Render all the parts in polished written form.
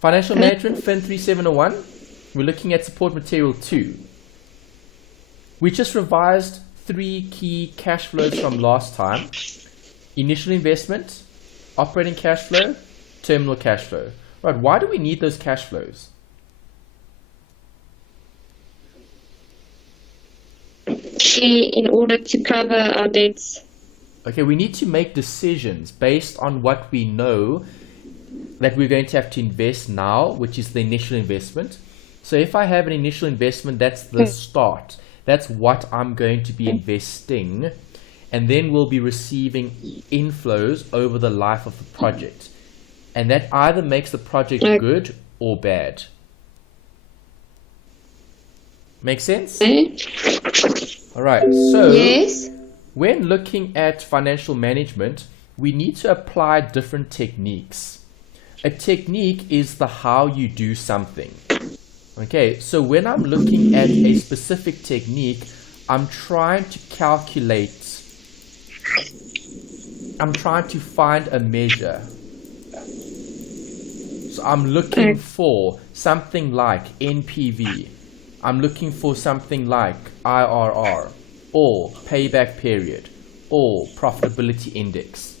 Financial Management, FIN3701. We're looking at support material 2. We just revised 3 key cash flows from last time. Initial investment, operating cash flow, terminal cash flow. Right, why do we need those cash flows? In order to cover our debts. Okay, we need to make decisions based on what we know that we're going to have to invest now, which is the initial investment. So if I have an initial investment, that's the start. That's what I'm going to be investing. And then we'll be receiving inflows over the life of the project. And that either makes the project good or bad. Make sense? All right, so Yes. when looking at financial management, we need to apply different techniques. A technique is the how you do something. Okay, so when I'm looking at a specific technique, I'm trying to calculate, I'm trying to find a measure. So I'm looking for something like NPV. I'm looking for something like IRR or payback period or profitability index.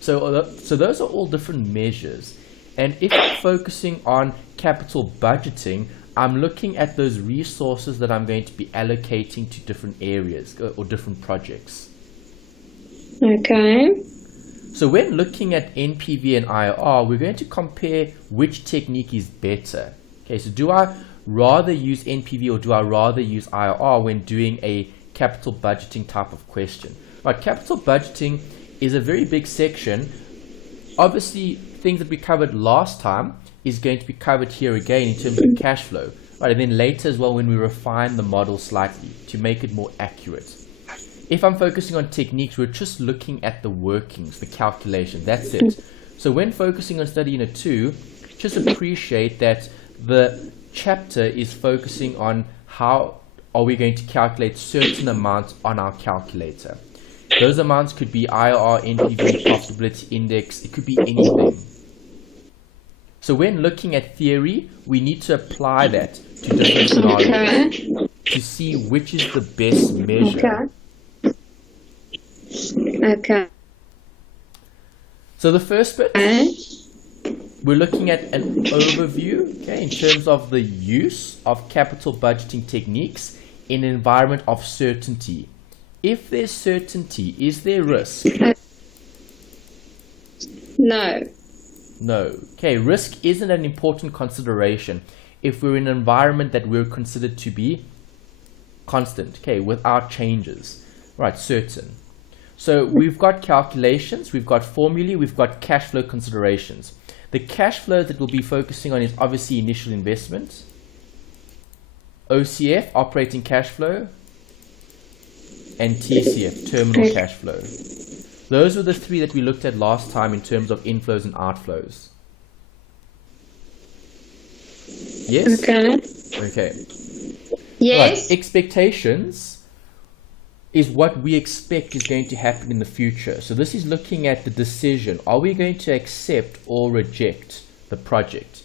So those are all different measures. And if I'm focusing on capital budgeting, I'm looking at those resources that I'm going to be allocating to different areas or different projects. Okay. So when looking at NPV and IRR, we're going to compare which technique is better. Okay, so do I rather use NPV or do I rather use IRR when doing a capital budgeting type of question? Right, capital budgeting is a very big section. Obviously, things that we covered last time is going to be covered here again in terms of cash flow. Right, and then later as well when we refine the model slightly to make it more accurate. If I'm focusing on techniques, we're just looking at the workings, the calculation, that's it. So when focusing on study unit 2, just appreciate that the chapter is focusing on how are we going to calculate certain amounts on our calculator. Those amounts could be IRR, NPV, profitability index, it could be anything. So when looking at theory, we need to apply that to different scenarios to see which is the best measure. Okay. So the first bit, we're looking at an overview, okay, in terms of the use of capital budgeting techniques in an environment of certainty. If there's certainty, is there risk? No. No. Okay, risk isn't an important consideration if we're in an environment that we're considered to be constant, okay, without changes. Right, certain. So we've got calculations, we've got formulae, we've got cash flow considerations. The cash flow that we'll be focusing on is obviously initial investment, OCF, operating cash flow, and TCF, terminal cash flow. Those were the 3 that we looked at last time in terms of inflows and outflows. Yes? Okay. Okay. Yes. Right. Expectations is what we expect is going to happen in the future. So this is looking at the decision. Are we going to accept or reject the project?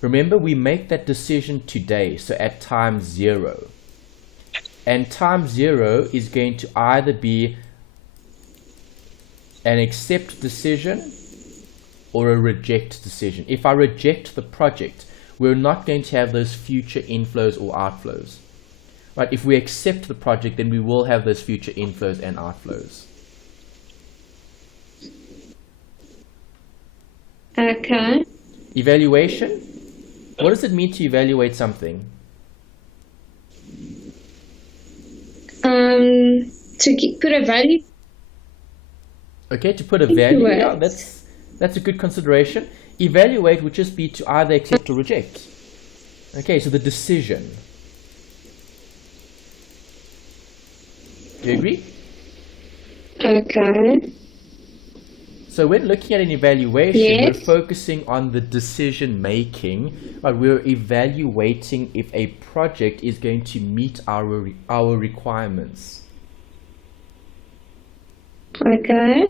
Remember, we make that decision today, so at time 0. And time 0 is going to either be an accept decision or a reject decision. If I reject the project, we're not going to have those future inflows or outflows. Right, if we accept the project, then we will have those future inflows and outflows. Okay. Evaluation. What does it mean to evaluate something? To put a value. Okay, to put a value. Yeah, that's a good consideration. Evaluate would just be to either accept or reject. Okay, so the decision. Do you agree? Okay. So when looking at an evaluation, Yes. we're focusing on the decision making, but we're evaluating if a project is going to meet our requirements. Okay.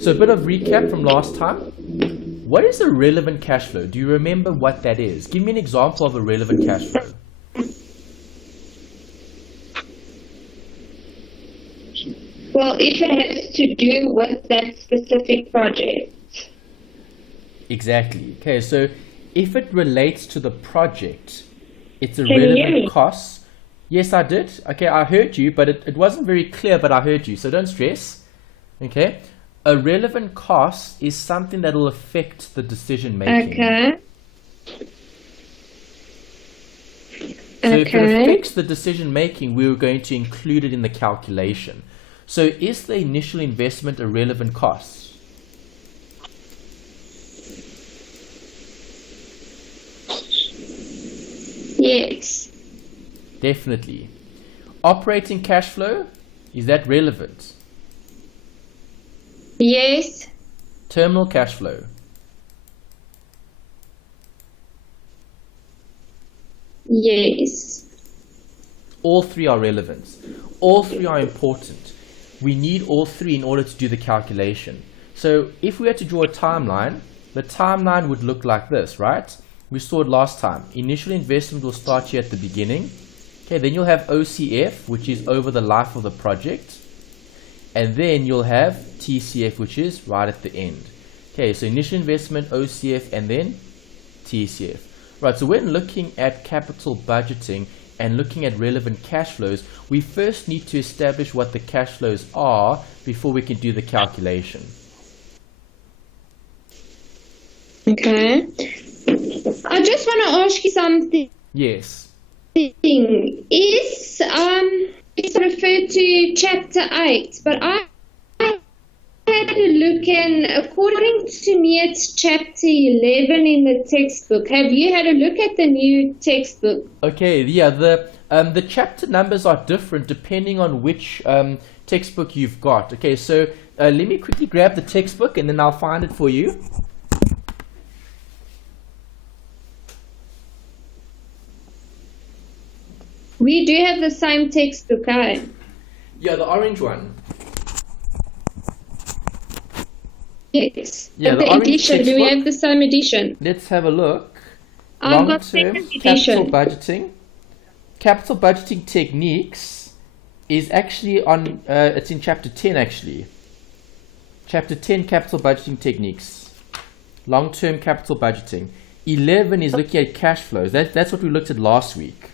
So a bit of recap from last time. What is a relevant cash flow? Do you remember what that is? Give me an example of a relevant cash flow. Well, if it has to do with that specific project. Exactly. Okay, so if it relates to the project, it's a Can you hear relevant me? cost. Yes, I did. Okay, I heard you, but it wasn't very clear, but I heard you. So don't stress. Okay. A relevant cost is something that will affect the decision making. Okay. So if it Okay. affects the decision making, we were going to include it in the calculation. So is the initial investment a relevant cost? Yes. Definitely. Operating cash flow, is that relevant? Yes. Terminal cash flow. Yes. All three are relevant. All three are important. We need all three in order to do the calculation. So if we had to draw a timeline, the timeline would look like this, right? We saw it last time. Initial investment will start here at the beginning. Okay, then you'll have OCF, which is over the life of the project. And then you'll have TCF, which is right at the end. Okay, so initial investment, OCF, and then TCF. Right, so when looking at capital budgeting and looking at relevant cash flows, we first need to establish what the cash flows are before we can do the calculation. Okay. I just want to ask you something. Yes. Is it's referred to chapter 8, but I had a look, and according to me it's chapter 11 in the textbook. Have you had a look at the new textbook? Okay, yeah, the chapter numbers are different depending on which textbook you've got. Okay, so let me quickly grab the textbook and then I'll find it for you. We do have the same textbook, eh? Yeah, the orange one. Yes. Yeah, But the the orange edition, do we textbook. have the same edition? Let's have a look. I've got Long-term second capital edition. budgeting. Capital budgeting techniques is actually on, it's in chapter 10 actually. Chapter 10, capital budgeting techniques. Long-term capital budgeting. 11 is looking at cash flows. That's what we looked at last week.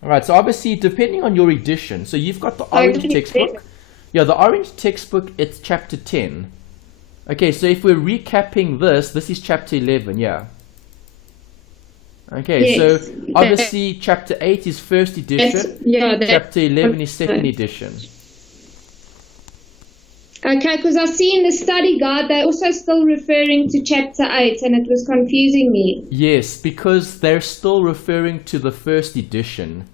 Alright, so obviously depending on your edition, so you've got the orange textbook. Yeah, the orange textbook, it's chapter 10. Okay, so if we're recapping this is chapter 11, yeah. Okay, Yes. so obviously chapter 8 is first edition, chapter 11 is second edition. Okay, because I see in the study guide they're also still referring to chapter 8, and it was confusing me. Yes, because they're still referring to the first edition.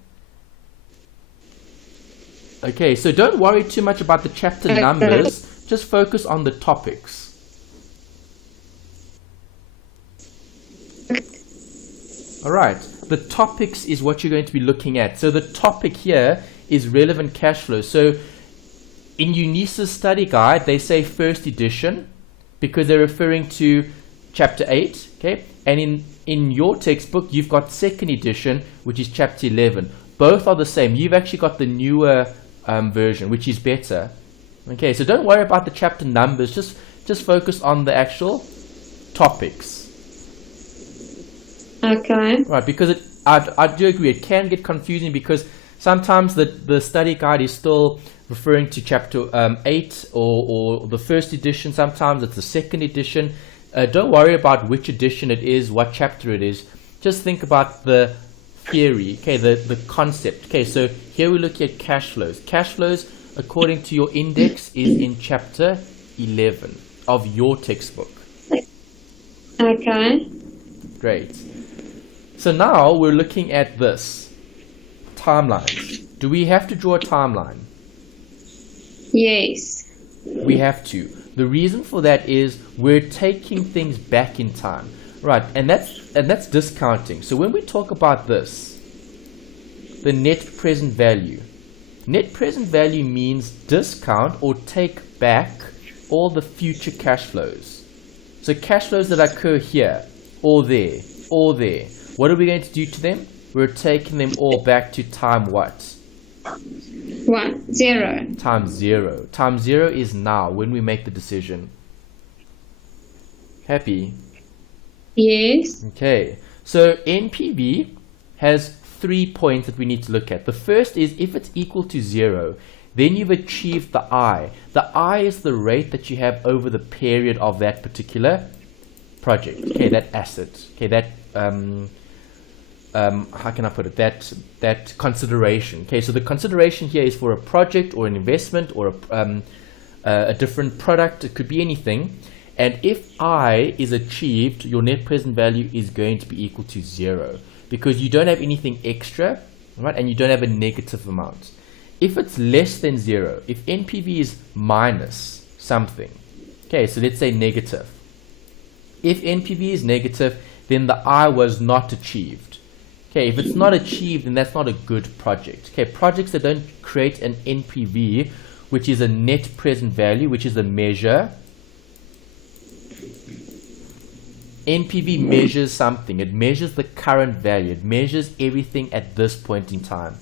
Okay, so don't worry too much about the chapter numbers, just focus on the topics. Alright, the topics is what you're going to be looking at. So the topic here is relevant cash flow. So in Eunice's study guide, they say first edition because they're referring to chapter 8, okay? And in your textbook, you've got second edition, which is chapter 11. Both are the same. You've actually got the newer version, which is better. Okay, so don't worry about the chapter numbers. Just focus on the actual topics. Okay. Right, because I do agree, it can get confusing because sometimes the study guide is still referring to chapter 8 or the first edition. Sometimes it's the second edition. Don't worry about which edition it is, what chapter it is. Just think about the theory, okay, the concept. Okay, so here we're looking at cash flows. Cash flows, according to your index, is in chapter 11 of your textbook. Okay. Great. So now we're looking at this. Timelines. Do we have to draw a timeline? Yes. We have to. The reason for that is we're taking things back in time. Right, and that's discounting. So when we talk about this, the net present value. Net present value means discount or take back all the future cash flows. So cash flows that occur here, or there, or there. What are we going to do to them? We're taking them all back to time what? 0. Time 0. Time 0 is now, when we make the decision. Happy? Yes. Okay. So NPV has 3 points that we need to look at. The first is if it's equal to 0, then you've achieved the I. The I is the rate that you have over the period of that particular project. Okay, that asset. Okay, that how can I put it? That consideration. Okay, so the consideration here is for a project or an investment or a different product. It could be anything. And if I is achieved, your net present value is going to be equal to 0 because you don't have anything extra, right? And you don't have a negative amount. If it's less than 0, if NPV is minus something, okay, so let's say negative. If NPV is negative, then the I was not achieved. Okay, if it's not achieved, then that's not a good project. Okay, projects that don't create an NPV, which is a net present value, which is a measure. NPV measures something. It measures the current value. It measures everything at this point in time,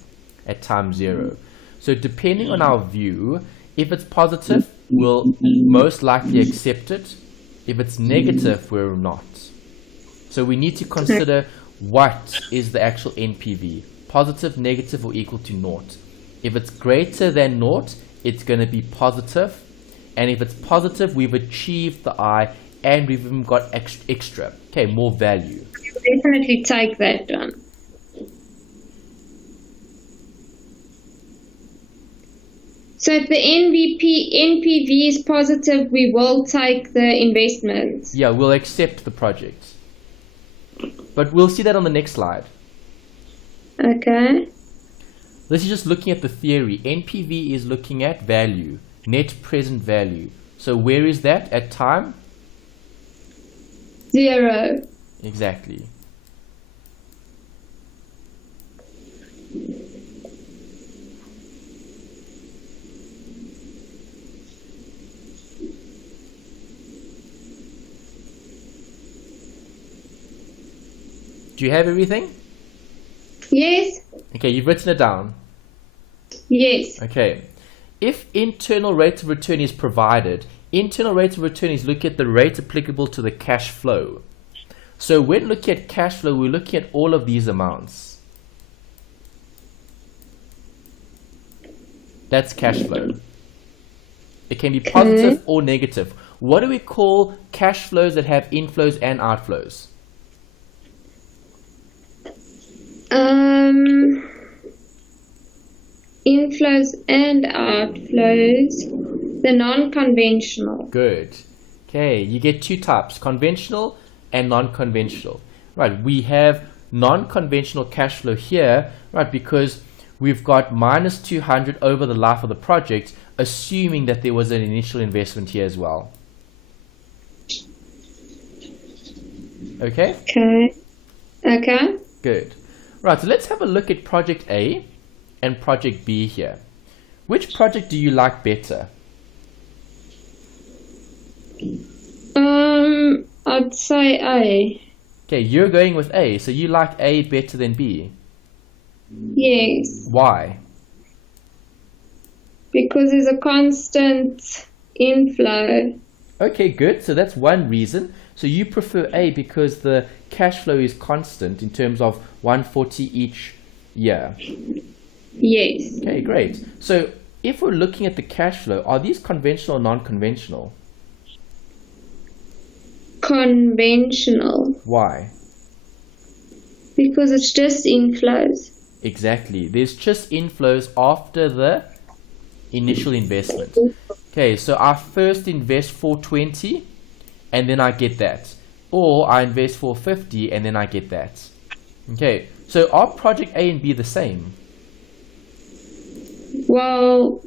at time 0. So depending on our view, if it's positive, we'll most likely accept it. If it's negative, we're not. So we need to consider what is the actual NPV. Positive, negative, or equal to 0. If it's greater than 0, it's going to be positive. And if it's positive, we've achieved the I and we've even got extra. Okay, more value. Definitely take that one. So if the NPV is positive, we will take the investment. Yeah, we'll accept the project. But we'll see that on the next slide. Okay. This is just looking at the theory. NPV is looking at value, net present value. So where is that at time? 0. Exactly. Do you have everything? Yes. Okay, you've written it down. Yes. Okay. If internal rate of return is provided, internal rate of return is looking at the rate applicable to the cash flow. So when looking at cash flow, we're looking at all of these amounts. That's cash flow. It can be positive or negative. What do we call cash flows that have inflows and outflows? Inflows and outflows, the non-conventional. Good. Okay, you get 2 types, conventional and non-conventional. Right, we have non-conventional cash flow here, right, because we've got minus 200 over the life of the project, assuming that there was an initial investment here as well. Okay? Okay. Good. Right, so let's have a look at project A and project B here. Which project do you like better? I'd say A. Okay, you're going with A, so you like A better than B. Yes. Why? Because there's a constant inflow. Okay, good. So that's one reason. So you prefer A because the cash flow is constant in terms of 140 each year. Yes. Okay, great. So if we're looking at the cash flow, are these conventional or non-conventional? Conventional. Why? Because it's just inflows. Exactly. There's just inflows after the initial investment. Okay, so I first invest 420 and then I get that. Or I invest 450 and then I get that. Okay, so are project A and B the same? Well,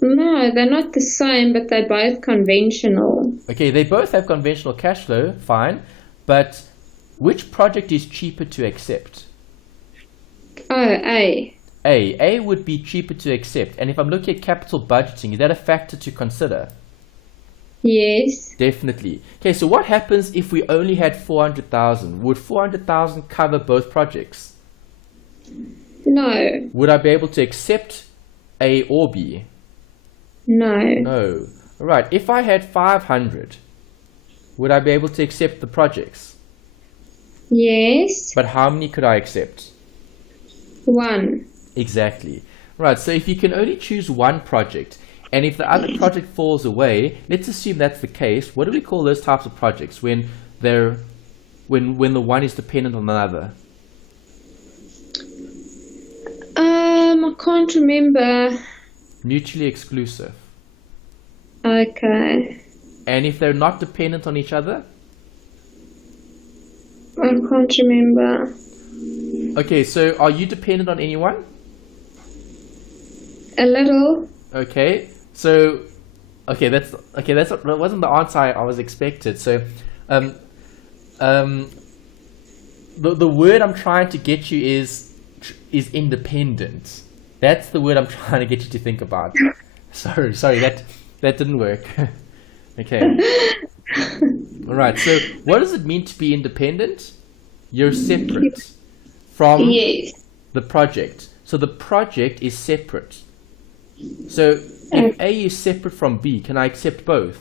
no, they're not the same, but they're both conventional. Okay, they both have conventional cash flow, fine. But which project is cheaper to accept? Oh, A. A would be cheaper to accept. And if I'm looking at capital budgeting, is that a factor to consider? Yes. Definitely. Okay, so what happens if we only had 400,000? Would 400,000 cover both projects? No. Would I be able to accept A or B? No. No. All right, if I had 500, would I be able to accept the projects? Yes. But how many could I accept? 1. Exactly. Right, so if you can only choose one project, and if the other project falls away, let's assume that's the case, what do we call those types of projects when the one is dependent on another? I can't remember. Mutually exclusive. Okay. And if they're not dependent on each other? I can't remember. Okay, so are you dependent on anyone? A little. Okay, so that wasn't the answer I was expected. So, the word I'm trying to get you is independent. That's the word I'm trying to get you to think about. Sorry, that didn't work. Okay. All right. So, what does it mean to be independent? You're separate from Yes. the project. So the project is separate. So if A is separate from B, can I accept both?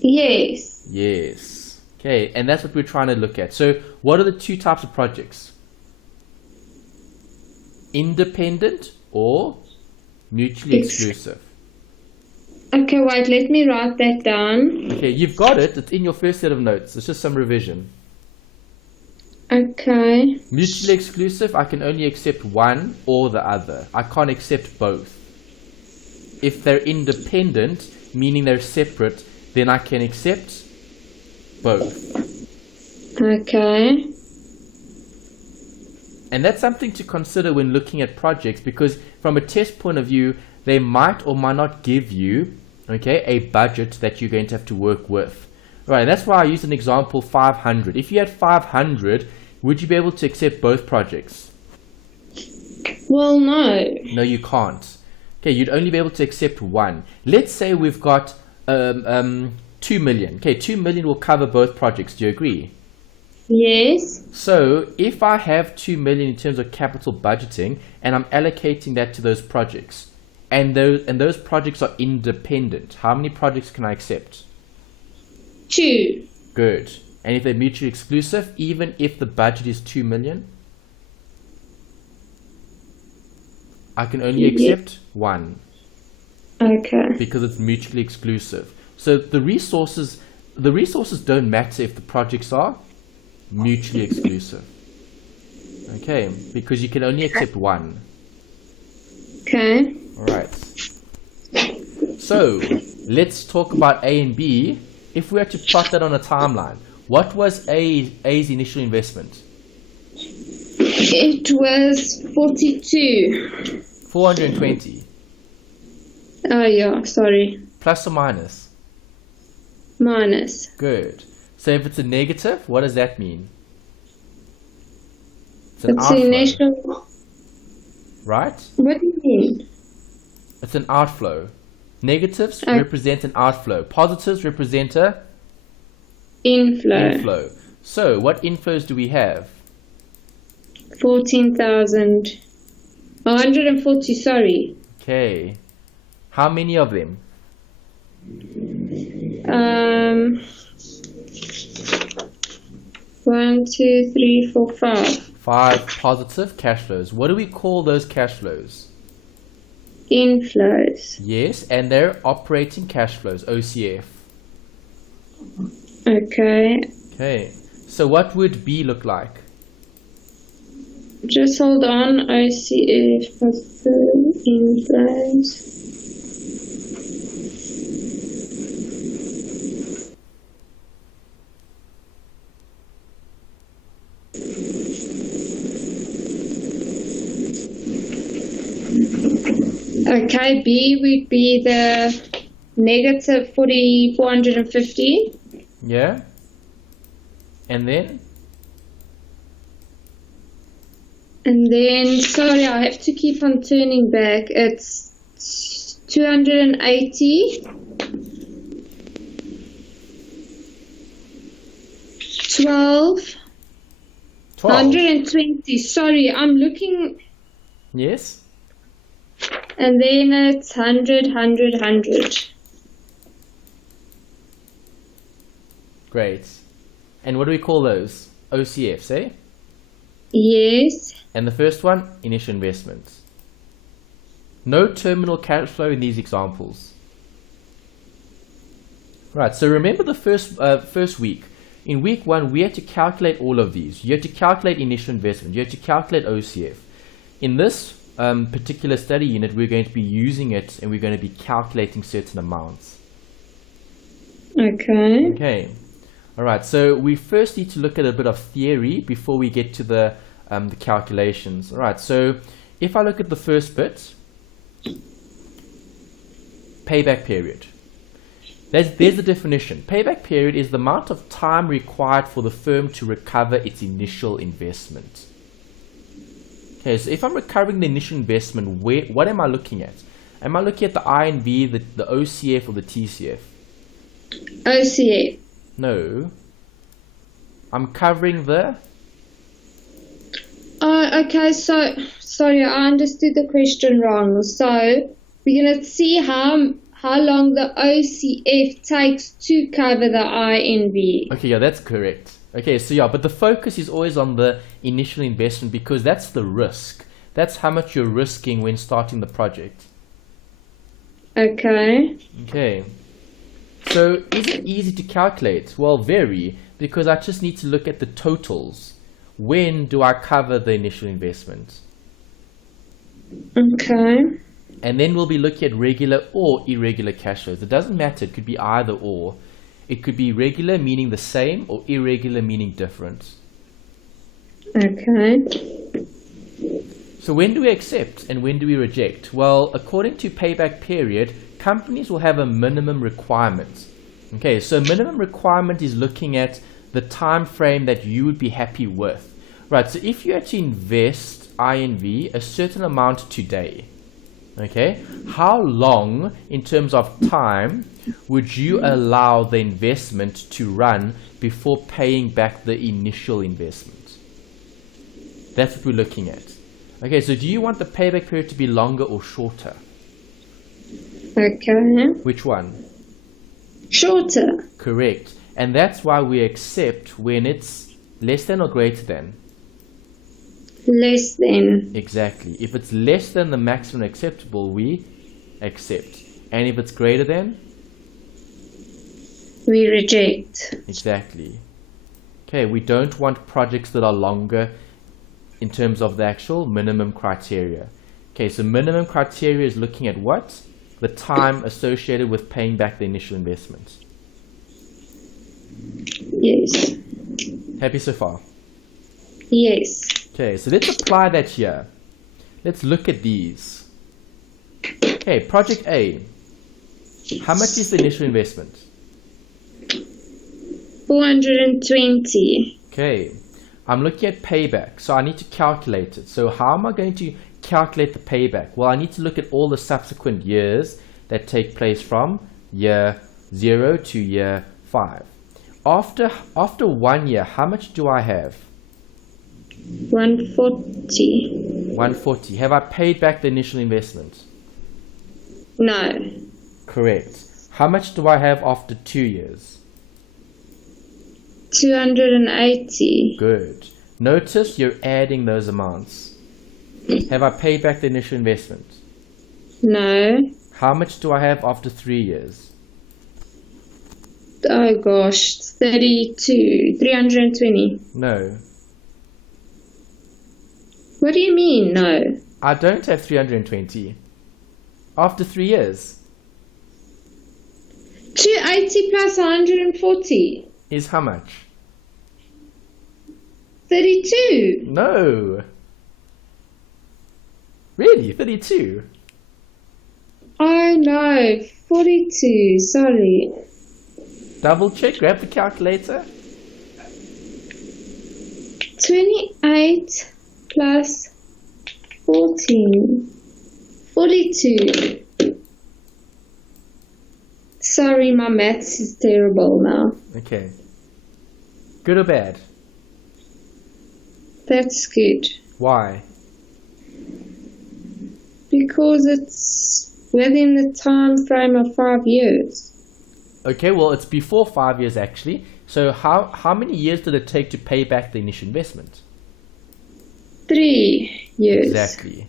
Yes. Yes. Okay, and that's what we're trying to look at. So what are the two types of projects? Independent or mutually exclusive? Okay, wait, let me write that down. Okay, you've got it. It's in your first set of notes. It's just some revision. Okay. Mutually exclusive, I can only accept one or the other. I can't accept both. If they're independent, meaning they're separate, then I can accept both. Okay. And that's something to consider when looking at projects, because from a test point of view, they might or might not give you, okay, a budget that you're going to have to work with. Right, and that's why I used an example 500. If you had 500, would you be able to accept both projects? Well, no. No, you can't. Okay, you'd only be able to accept one. Let's say we've got 2 million. Okay, 2 million will cover both projects. Do you agree? Yes. So if I have 2 million in terms of capital budgeting and I'm allocating that to those projects, and those projects are independent, how many projects can I accept? 2. Good. And if they're mutually exclusive, even if the budget is 2 million, I can only accept one. Okay. Because it's mutually exclusive. So the resources don't matter if the projects are mutually exclusive. Okay, because you can only accept one. Okay. All right. So let's talk about A and B. If we were to plot that on a timeline, what was A's initial investment? It was 42. 420. Oh, yeah, sorry. Plus or minus? Minus. Good. So if it's a negative, what does that mean? It's an It's outflow, the initial. right? What do you mean? It's an outflow. Negatives Okay. represent an outflow. Positives represent a Inflow. inflow. So what inflows do we have? 14,000. 140, sorry. Okay. How many of them? 1, 2, 3, 4, 5. 5 positive cash flows. What do we call those cash flows? Inflows. Yes, and they're operating cash flows, OCF. Okay. Okay. So what would B look like? Just hold on. OCF plus the inflows. Okay, B would be the negative 450. Yeah. And then? And then, sorry, I have to keep on turning back. It's 280. 12. 12. 120. Sorry, I'm looking. Yes. And then it's 100, 100, 100. Great. And what do we call those? OCFs, eh? Yes. And the first one, initial investments. No terminal cash flow in these examples. Right, so remember the first week. In week 1, we had to calculate all of these. You had to calculate initial investment. You had to calculate OCF. In this particular study unit, we're going to be using it and we're going to be calculating certain amounts. Okay. Okay. All right, so we first need to look at a bit of theory before we get to the calculations. All right, so if I look at the first bit, payback period. There's the definition. Payback period is the amount of time required for the firm to recover its initial investment. Okay, so if I'm recovering the initial investment, what am I looking at? Am I looking at the INV, the OCF, or the TCF? OCF. No. I'm covering the... Oh, okay, so, sorry, I understood the question wrong. So, we're going to see how long the OCF takes to cover the INV. Okay, yeah, that's correct. Okay, so yeah, but the focus is always on the initial investment because that's the risk. That's how much you're risking when starting the project. Okay. Okay. So, is it easy to calculate? Well, very, because I just need to look at the totals. When do I cover the initial investment? Okay. And then we'll be looking at regular or irregular cash flows. It doesn't matter. It could be either or. It could be regular, meaning the same, or irregular, meaning different. Okay. So when do we accept and when do we reject? Well, according to payback period, companies will have a minimum requirement. Okay, so minimum requirement is looking at the time frame that you would be happy with. Right, so if you had to invest INV a certain amount today, okay, how long in terms of time would you allow the investment to run before paying back the initial investment? That's what we're looking at. Okay, so do you want the payback period to be longer or shorter? Okay. Which one? Shorter. Correct. And that's why we accept when it's less than or greater than. Less than. Exactly. If it's less than the maximum acceptable, we accept. And if it's greater than? We reject. Exactly. Okay, we don't want projects that are longer in terms of the actual minimum criteria. Okay, so minimum criteria is looking at what? The time associated with paying back the initial investment. Yes. Happy so far? Yes. Okay, so let's apply that here. Let's look at these. Okay, project A. How much is the initial investment? 420. Okay, I'm looking at payback, so I need to calculate it. So how am I going to calculate the payback? Well, I need to look at all the subsequent years that take place from year 0 to year 5. After 1 year, how much do I have? 140. 140. Have I paid back the initial investment? No. Correct. How much do I have after 2 years? 280. Good. Notice you're adding those amounts. Have I paid back the initial investment? No. How much do I have after 3 years? Oh gosh, 32. 320. No. What do you mean, no? I don't have 320. After 3 years. 280 plus 140. Is how much? 32. No. Really? 32? Oh no, 42. Sorry. Double check. Grab the calculator. 28 plus 14. 42. Sorry, my maths is terrible now. Okay. Good or bad? That's good. Why? Because it's within the time frame of 5 years. Okay, well, it's before 5 years actually. So how many years did it take to pay back the initial investment? 3 years. Exactly.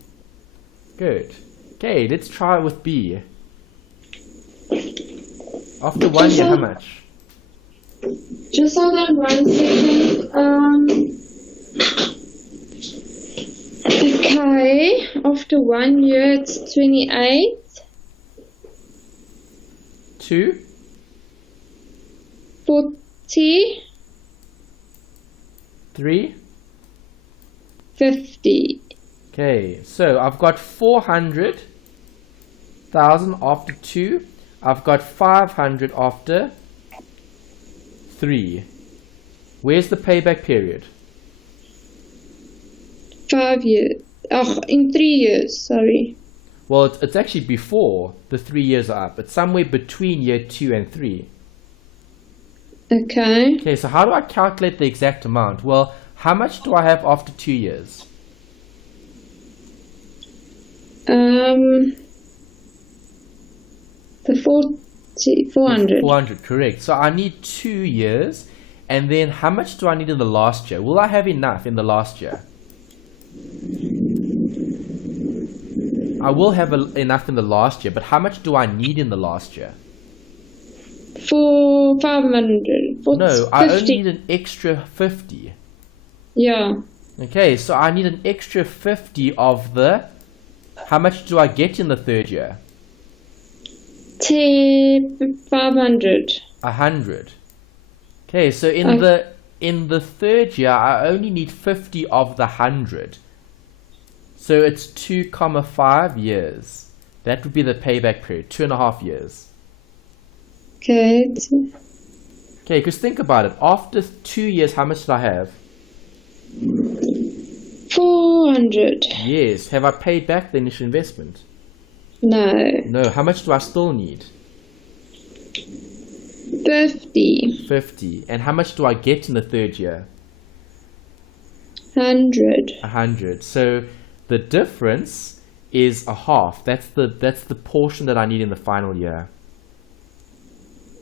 Good. Okay, let's try with B. After 1 year, how much? Just hold on 1 second. Okay, after 1 year it's 28. 2. 40. 3. 50. Okay, so I've got 400,000 after 2. I've got 500 after 3. Where's the payback period? 5 years. Oh, in 3 years, sorry. Well, it's actually before the 3 years are up. It's somewhere between year 2 and 3. Okay. Okay, so how do I calculate the exact amount? Well, how much do I have after 2 years? The 400. 400, correct. So I need 2 years. And then how much do I need in the last year? Will I have enough in the last year? I will have enough in the last year, but how much do I need in the last year? For 500. For No, I 50. only need an extra 50. Yeah. Okay, so I need an extra 50 of the... How much do I get in the third year? 500. 100. Okay, so in the third year, I only need 50 of the 100. So it's 2,5 years. That would be the payback period, 2.5 years. Okay. Okay, because think about it. After 2 years, how much did I have? 400. Yes. Have I paid back the initial investment? No. No. How much do I still need? 50. 50. And how much do I get in the third year? 100. 100. So the difference is a half. That's the portion that I need in the final year.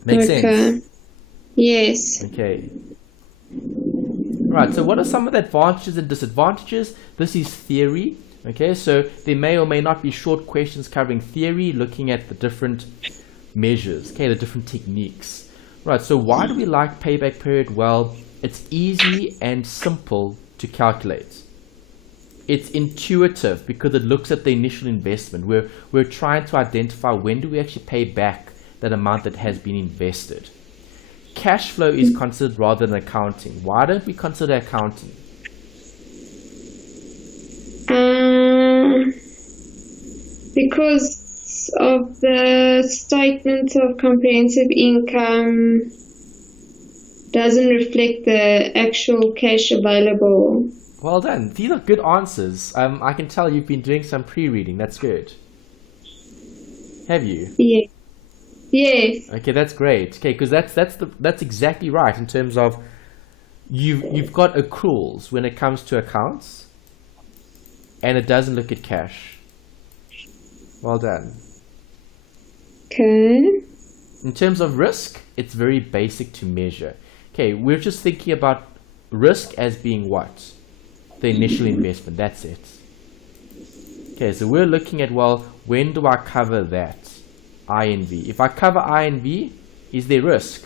Makes sense? Yes. Okay. Right, so what are some of the advantages and disadvantages? This is theory. Okay, so there may or may not be short questions covering theory, looking at the different measures, okay, the different techniques. Right, so why do we like payback period? Well, it's easy and simple to calculate. It's intuitive because it looks at the initial investment. We're trying to identify when do we actually pay back that amount that has been invested. Cash flow is considered rather than accounting. Why don't we consider accounting? Because of the statement of comprehensive income doesn't reflect the actual cash available. Well done. These are good answers. I can tell you've been doing some pre-reading. That's good. Have you? Yeah. Yes. Okay, that's great. Okay, because that's exactly right in terms of you've got accruals when it comes to accounts, and it doesn't look at cash. Well done. Okay. In terms of risk, it's very basic to measure. Okay, we're just thinking about risk as being what? The initial investment. That's it. Okay, so we're looking at, well, when do I cover that? I and V. If I cover I and V, is there risk?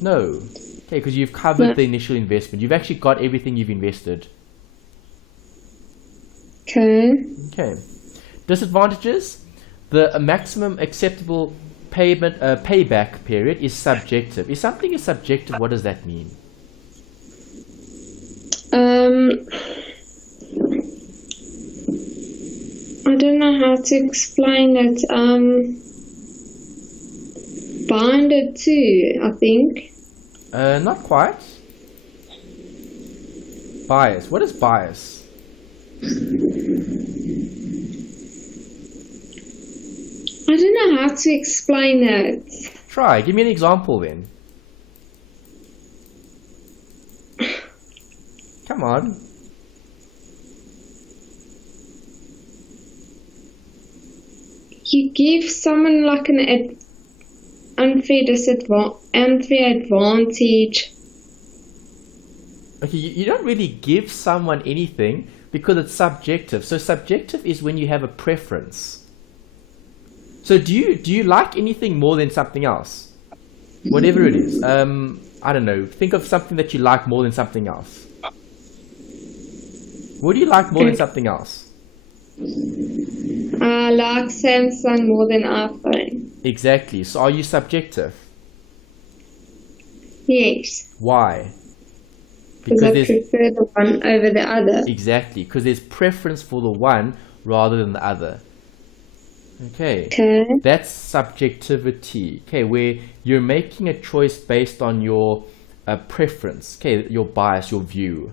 No. Okay, because you've covered the initial investment. You've actually got everything you've invested. Okay. Okay. Disadvantages. The maximum acceptable payback period is subjective. If something is subjective, what does that mean? I don't know how to explain it. Binded to, I think. Not quite. Bias. What is bias? I don't know how to explain it. Try. Give me an example then. Come on. You give someone like an unfair advantage. Okay, you don't really give someone anything because it's subjective. So subjective is when you have a preference. So do you like anything more than something else? Whatever it is. I don't know. Think of something that you like more than something else. What do you like more than something else? I like Samsung more than iPhone. Exactly. So are you subjective? Yes. Why? Because I prefer the one over the other. Exactly. Because there's preference for the one rather than the other. Okay. That's subjectivity. Okay, where you're making a choice based on your preference. Okay, your bias, your view.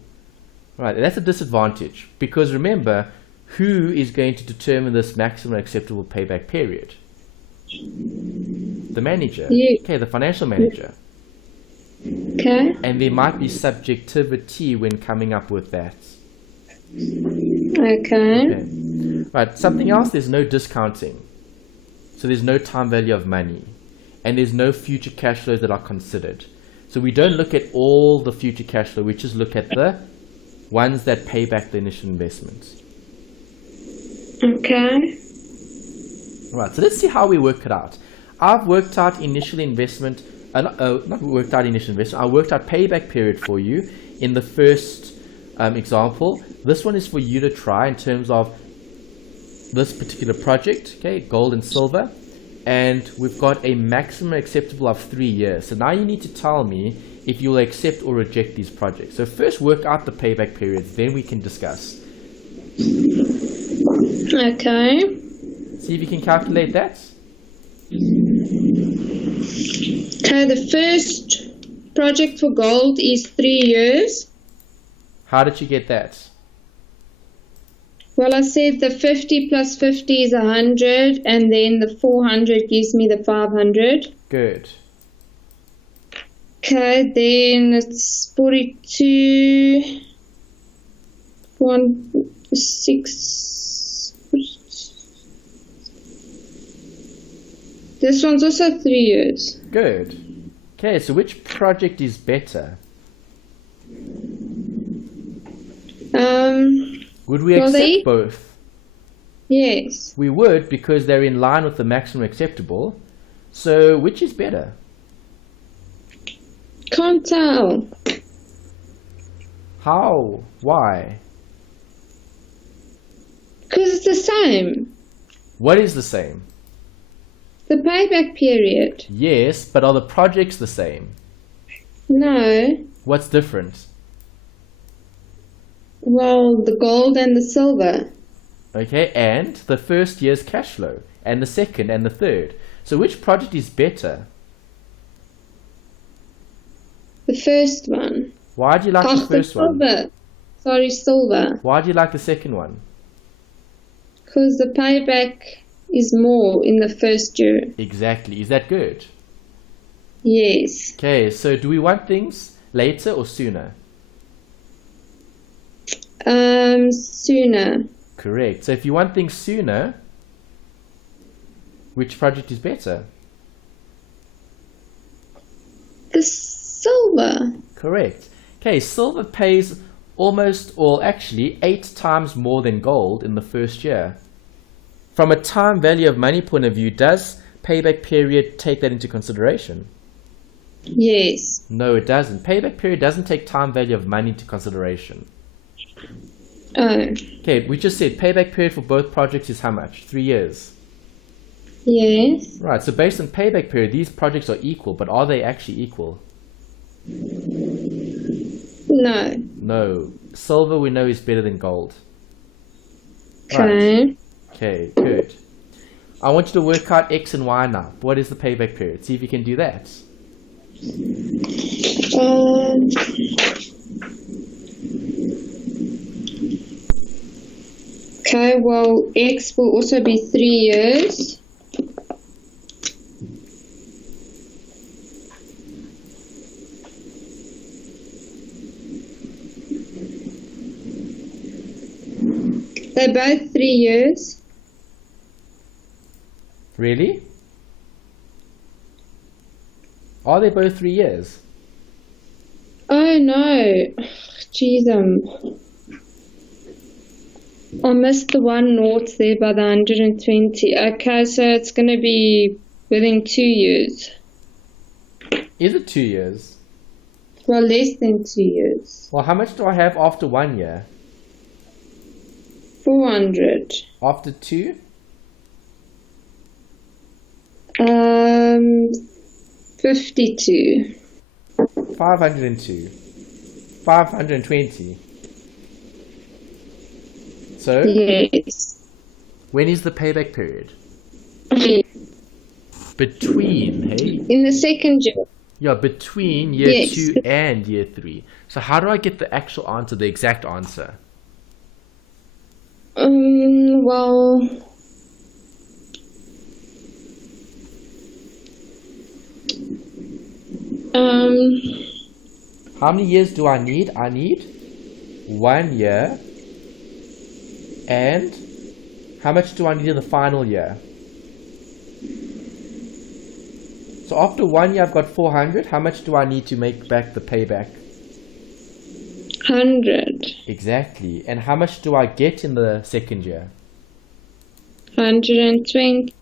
Right. That's a disadvantage because remember, who is going to determine this maximum acceptable payback period? The manager. You. Okay, the financial manager. Okay. And there might be subjectivity when coming up with that. Okay. Right, something else, there's no discounting. So there's no time value of money. And there's no future cash flows that are considered. So we don't look at all the future cash flow, we just look at the ones that pay back the initial investment. Okay. Right, so let's see how we work it out. I've worked out initial investment, not worked out initial investment, I worked out payback period for you in the first example. This one is for you to try in terms of this particular project, okay, gold and silver, and we've got a maximum acceptable of 3 years. So now you need to tell me if you'll accept or reject these projects. So first work out the payback periods, then we can discuss. Okay. See if you can calculate that. Okay, the first project for gold is 3 years. How did you get that? Well, I said the 50 plus 50 is 100, and then the 400 gives me the 500. Good. Okay, then it's 42, 1, 6. This one's also 3 years. Good. Okay, so which project is better? Would we accept both? Yes. We would, because they're in line with the maximum acceptable. So which is better? Can't tell. How? Why? Because it's the same. What is the same? The payback period. Yes, but are the projects the same? No. What's different? Well, the gold and the silver. Okay, and the first year's cash flow, and the second and the third. So which project is better? The first one. Why do you like the first one? Sorry, silver. Why do you like the second one? Because the payback is more in the first year. Exactly. Is that good? Yes. Okay, so do we want things later or sooner? Sooner. Correct. So if you want things sooner, which project is better? The silver. Correct. Okay, silver pays almost, or actually 8 times more than gold in the first year. From a time value of money point of view, does payback period take that into consideration? Yes. No, it doesn't. Payback period doesn't take time value of money into consideration. Oh. Okay, we just said payback period for both projects is how much? 3 years. Yes. Right, so based on payback period, these projects are equal, but are they actually equal? No. No. Silver we know is better than gold. Okay. Right. Okay, good. I want you to work out X and Y now. What is the payback period? See if you can do that. Okay, well, X will also be 3 years. They're both 3 years. Really? Are they both 3 years? Oh no. Jeez, I missed the 1 naught there by the 120. Okay, so it's going to be within 2 years. Is it 2 years? Well, less than 2 years. Well, how much do I have after 1 year? 400. After 2? 52. 502. 520. So, Yes. when is the payback period? Between, hey? In the second year. Yeah, between year Yes. 2 and year 3. So how do I get the actual answer, the exact answer? Well, How many years do I need? I need 1 year. And how much do I need in the final year? So after 1 year, I've got 400. How much do I need to make back the payback? 100. Exactly. And how much do I get in the second year? 120.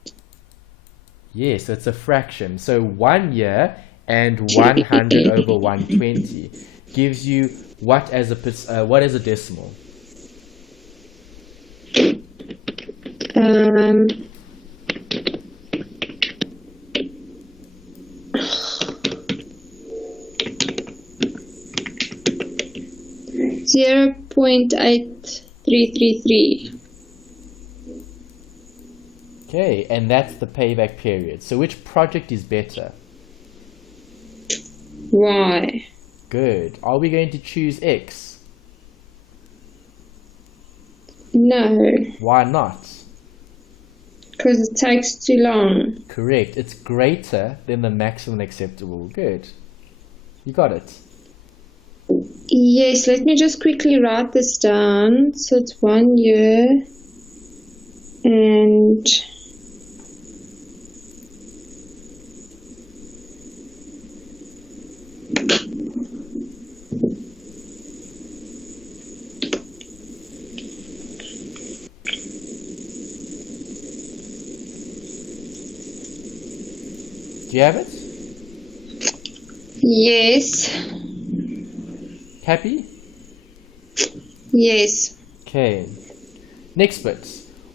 Yes, so it's a fraction. So 1 year and 100 over 120 gives you what as a decimal? Um, 0.8333. Okay, and that's the payback period. So which project is better? Y. Good. Are we going to choose X? No, Why not? because it takes too long. Correct. It's greater than the maximum acceptable. Good. You got it. Yes, let me just quickly write this down. So it's 1 year and Do you have it? yes, Happy? yes. Okay. Next bit.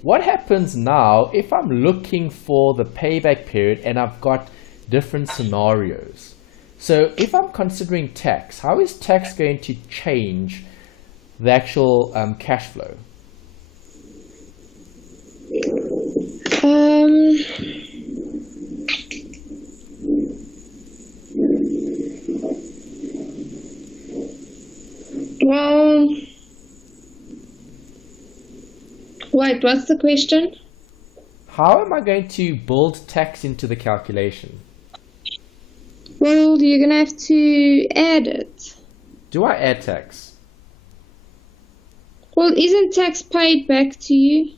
What happens now if I'm looking for the payback period and I've got different scenarios? So if I'm considering tax, how is tax going to change the actual cash flow? Well, wait, what's the question? How am I going to build tax into the calculation? Well, you're going to have to add it. Do I add tax? Well, isn't tax paid back to you?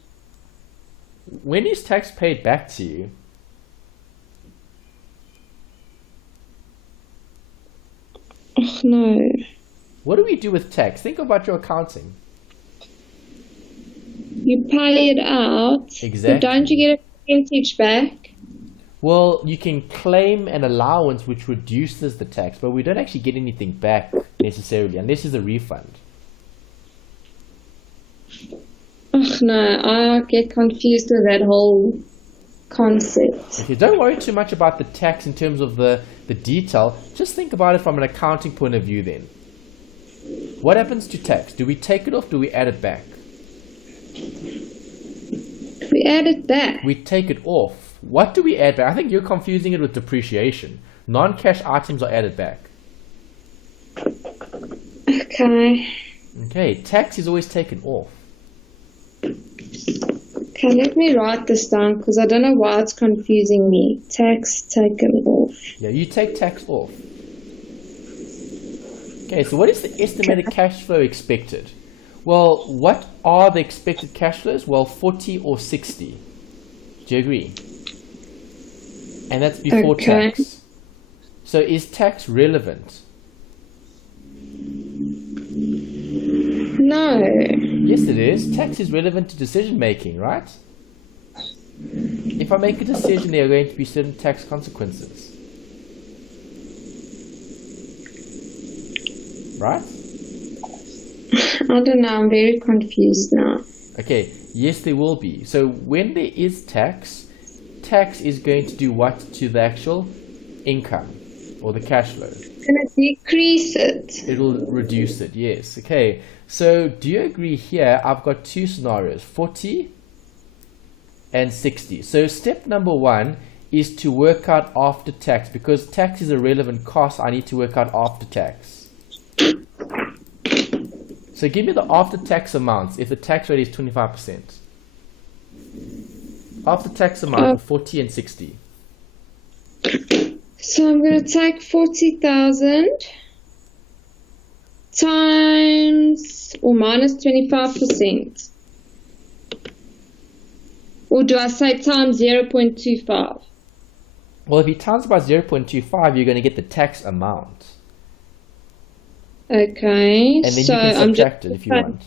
When is tax paid back to you? Oh, no. What do we do with tax? Think about your accounting. You pay it out. Exactly. But don't you get a percentage back? Well, you can claim an allowance which reduces the tax, but we don't actually get anything back necessarily, unless it's a refund. Oh, no, I get confused with that whole concept. Okay, don't worry too much about the tax in terms of the detail. Just think about it from an accounting point of view then. What happens to tax? Do we take it off? Do we add it back? We add it back. We take it off. What do we add back? I think you're confusing it with depreciation. Non-cash items are added back. Okay. Okay, tax is always taken off. Okay, let me write this down because I don't know why it's confusing me. Tax taken off. Yeah, you take tax off. Okay, so what is the estimated cash flow expected? Well, what are the expected cash flows? Well, 40 or 60. Do you agree? And that's before tax. So is tax relevant? No. Yes, it is. Tax is relevant to decision making, right? If I make a decision, there are going to be certain tax consequences. Right? I don't know, I'm very confused now. Okay, yes, there will be. So when there is tax, tax is going to do what to the actual income or the cash flow? It's going to decrease it. It'll reduce it, yes. Okay, so do you agree here? I've got two scenarios, 40 and 60. So step number one is to work out after tax, because tax is a relevant cost. I need to work out after tax. So give me the after tax amounts if the tax rate is 25%. After tax amount for 40 and 60. So I'm going to take 40,000 times or minus 25%. Or do I say times 0.25? Well, if you times by 0.25, you're going to get the tax amount. Okay. And then you can subtract it if you want.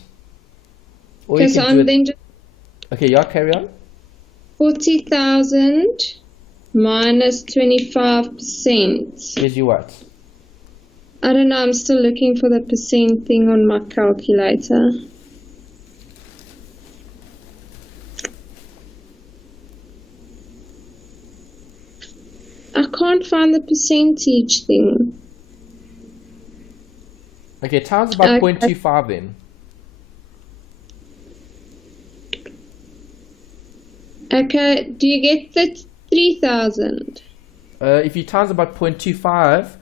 Or you can do it. Okay, yeah, carry on. 40,000 minus 25%. Here's your what? I don't know, I'm still looking for the percent thing on my calculator. I can't find the percentage thing. Okay, times by 0.25 then. Okay, do you get the 3,000? If you times about 0.25,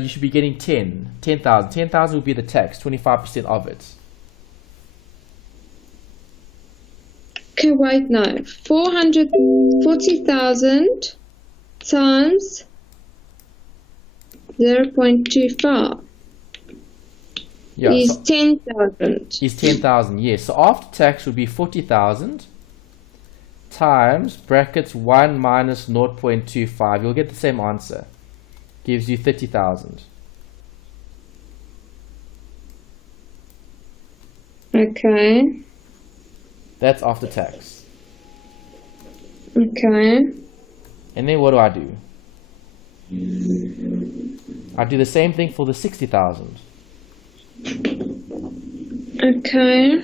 you should be getting 10,000. 10,000 would be the tax, 25% of it. Okay, wait, no. 440,000 times 0.25 is 10,000. Is 10,000, yes. So after tax would be 40,000 times brackets 1 minus 0.25. You'll get the same answer. Gives you 30,000. Okay. That's after tax. Okay. And then what do? I do the same thing for the 60,000. Okay.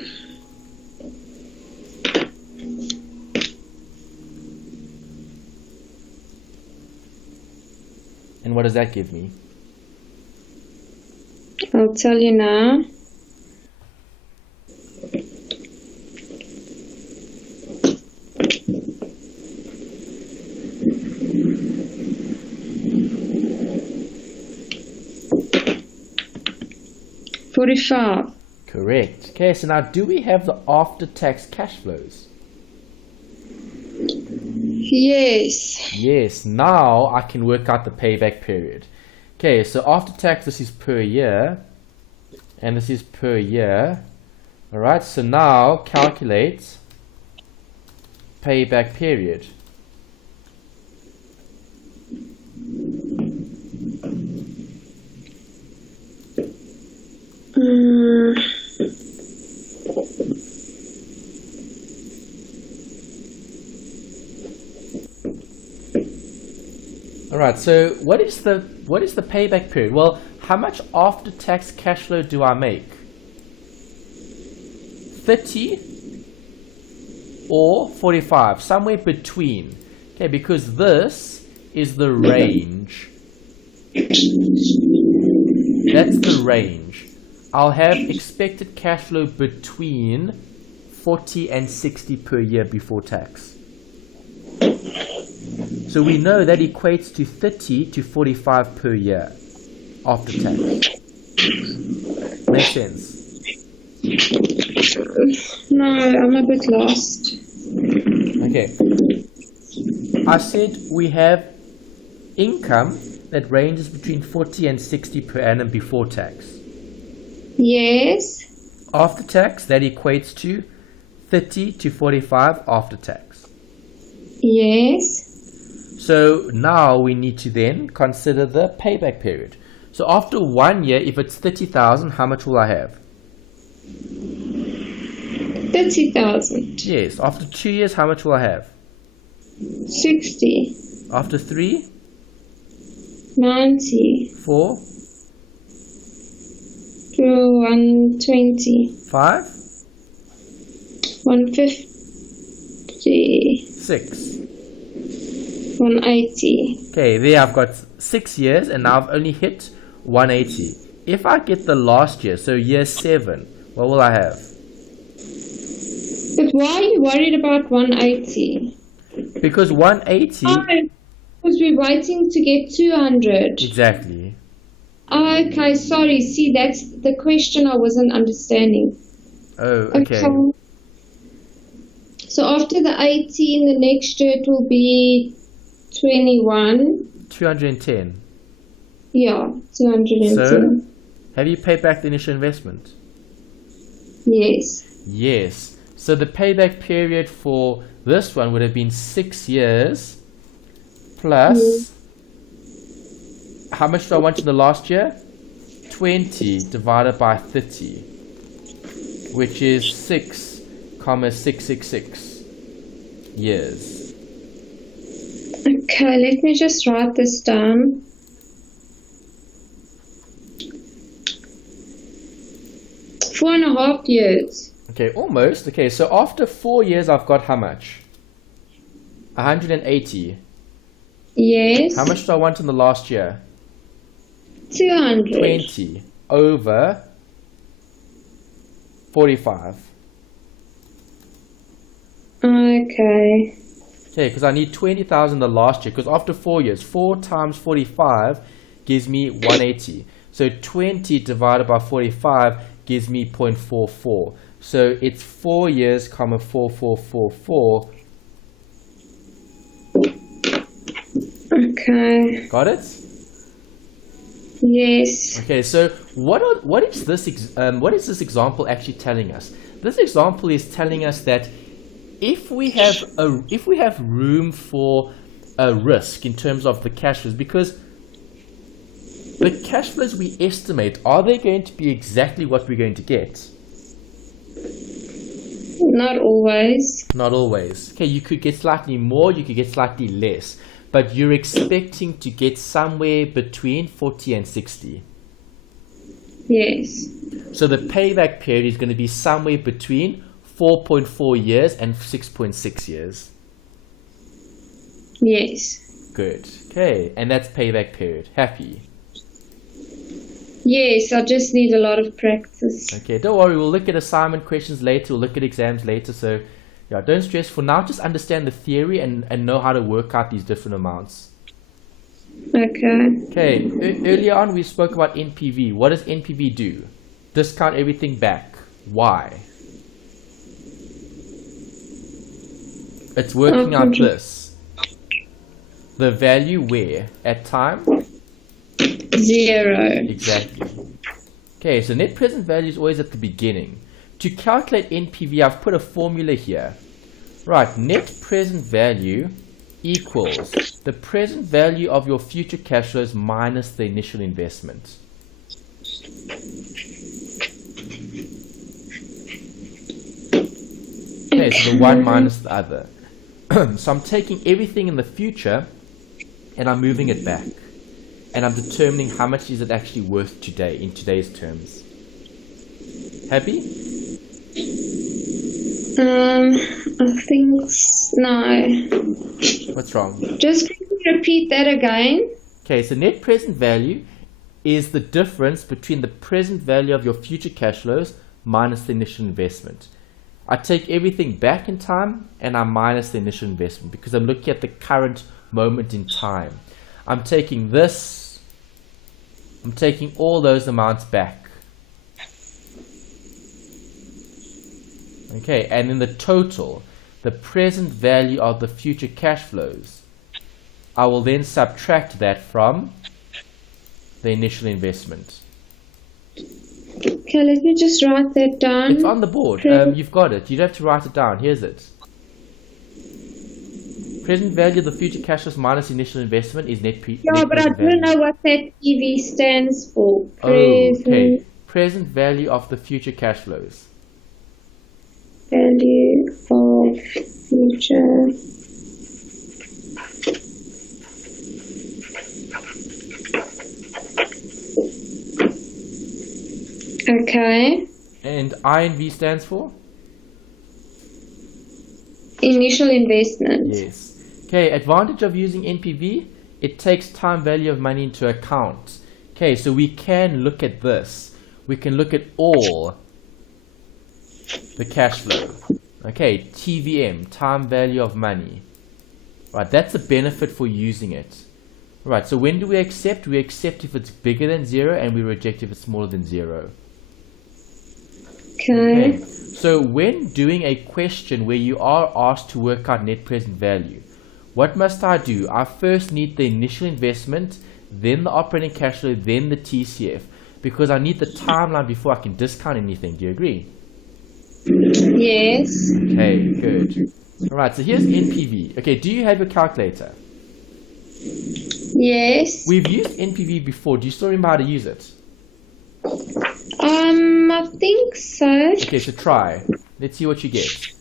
And what does that give me? I'll tell you now. $45. Correct. Okay, so now do we have the after-tax cash flows? Yes. Yes, now I can work out the payback period. Okay, so after tax, this is per year, and this is per year. Alright, so now calculate payback period. Alright, so what is the payback period? Well, how much after tax cash flow do I make? 30 or 45, somewhere between. Okay, because this is the range. That's the range. I'll have expected cash flow between 40 and 60 per year before tax. So we know that equates to 30 to 45 per year after tax. Makes sense? No, I'm a bit lost. Okay. I said we have income that ranges between 40 and 60 per annum before tax. Yes. After tax, that equates to 30 to 45 after tax. Yes. So now we need to then consider the payback period. So after 1 year, if it's 30,000, how much will I have? 30,000. Yes. After 2 years, how much will I have? 60. After 3? 90. 4? 120. 5? 150. 6? 180. Okay, there I've got 6 years and now I've only hit 180. If I get the last year, so year 7, what will I have? But why are you worried about 180? Because 180... because we're waiting to get 200. Exactly. Okay, sorry. See, that's the question I wasn't understanding. Oh, okay. So after the 18, the next year it will be 21. 210. Yeah, 210. So, have you paid back the initial investment? Yes. Yes. So the payback period for this one would have been 6 years plus... How much do I want in the last year? 20 divided by 30, which is 6,666 years. Okay, let me just write this down. Four and a half years. Okay, almost. Okay, so after 4 years, I've got how much? 180. Yes. How much do I want in the last year? 200. 20 over 45. Okay. Okay, because I need 20,000 the last year, because after 4 years, 4 times 45 gives me 180. So 20 divided by 45 gives me 0.44. So it's 4 years, comma 4444. Okay. Got it? Yes. Okay, so what is this example actually telling us? This example is telling us that if we have room for a risk in terms of the cash flows, because the cash flows we estimate, are they going to be exactly what we're going to get? Not always. Not always. Okay, you could get slightly more, you could get slightly less, but you're expecting to get somewhere between 40 and 60. Yes. So the payback period is going to be somewhere between 4.4 years and 6.6 years. Yes. Good. Okay, and that's payback period. Happy? Yes, I just need a lot of practice. Okay, don't worry, we'll look at assignment questions later, we'll look at exams later, so yeah, don't stress. For now, just understand the theory and know how to work out these different amounts. Okay. Okay, earlier on we spoke about NPV. What does NPV do? Discount everything back. Why? It's working out this. The value where? At time? 0. Exactly. Okay, so net present value is always at the beginning. To calculate NPV, I've put a formula here. Right, net present value equals the present value of your future cash flows minus the initial investment. Okay, so the one minus the other. So I'm taking everything in the future and I'm moving it back. And I'm determining how much is it actually worth today, in today's terms. Happy? I think no. What's wrong? Just repeat that again. Okay, so net present value is the difference between the present value of your future cash flows minus the initial investment. I take everything back in time and I minus the initial investment because I'm looking at the current moment in time. I'm taking this, I'm taking all those amounts back. Okay, and in the total, the present value of the future cash flows, I will then subtract that from the initial investment. Okay, let me just write that down. It's on the board. You've got it. You don't have to write it down. Here's it. Present value of the future cash flows minus initial investment is net Yeah, but I don't know what that PV stands for. Okay. Present value of the future cash flows. Value of future. Okay. And INV stands for? Initial investment. Yes. Okay, advantage of using NPV, it takes time value of money into account. Okay, so we can look at this. We can look at all the cash flow. Okay, TVM, time value of money. Right, that's a benefit for using it. Right, so when do we accept? We accept if it's bigger than 0 and we reject if it's smaller than 0. Okay. So when doing a question where you are asked to work out net present value, what must I do? I first need the initial investment, then the operating cash flow, then the TCF, because I need the timeline before I can discount anything. Do you agree? Yes. Okay, good. Alright, so here's NPV. Okay, do you have your calculator? Yes. We've used NPV before. Do you still remember how to use it? I think so. Okay, so try. Let's see what you get.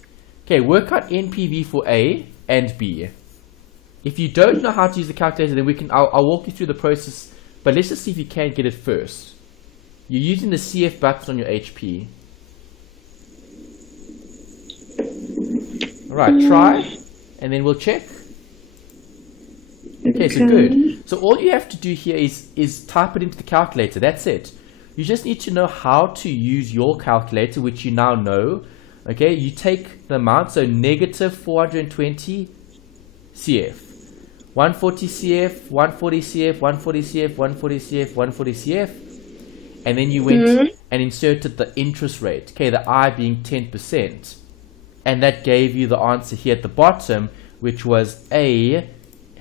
Okay, work out NPV for A and B. If you don't know how to use the calculator, then I'll walk you through the process, but let's just see if you can get it first. You're using the CF button on your HP. Alright, try, and then we'll check. Okay, so good. So all you have to do here is type it into the calculator. That's it. You just need to know how to use your calculator, which you now know. Okay, you take the amount, so negative 420 CF, 140 CF, 140 CF, 140 CF, 140 CF, 140 CF, and then you went and inserted the interest rate, okay, the I being 10%. And that gave you the answer here at the bottom, which was A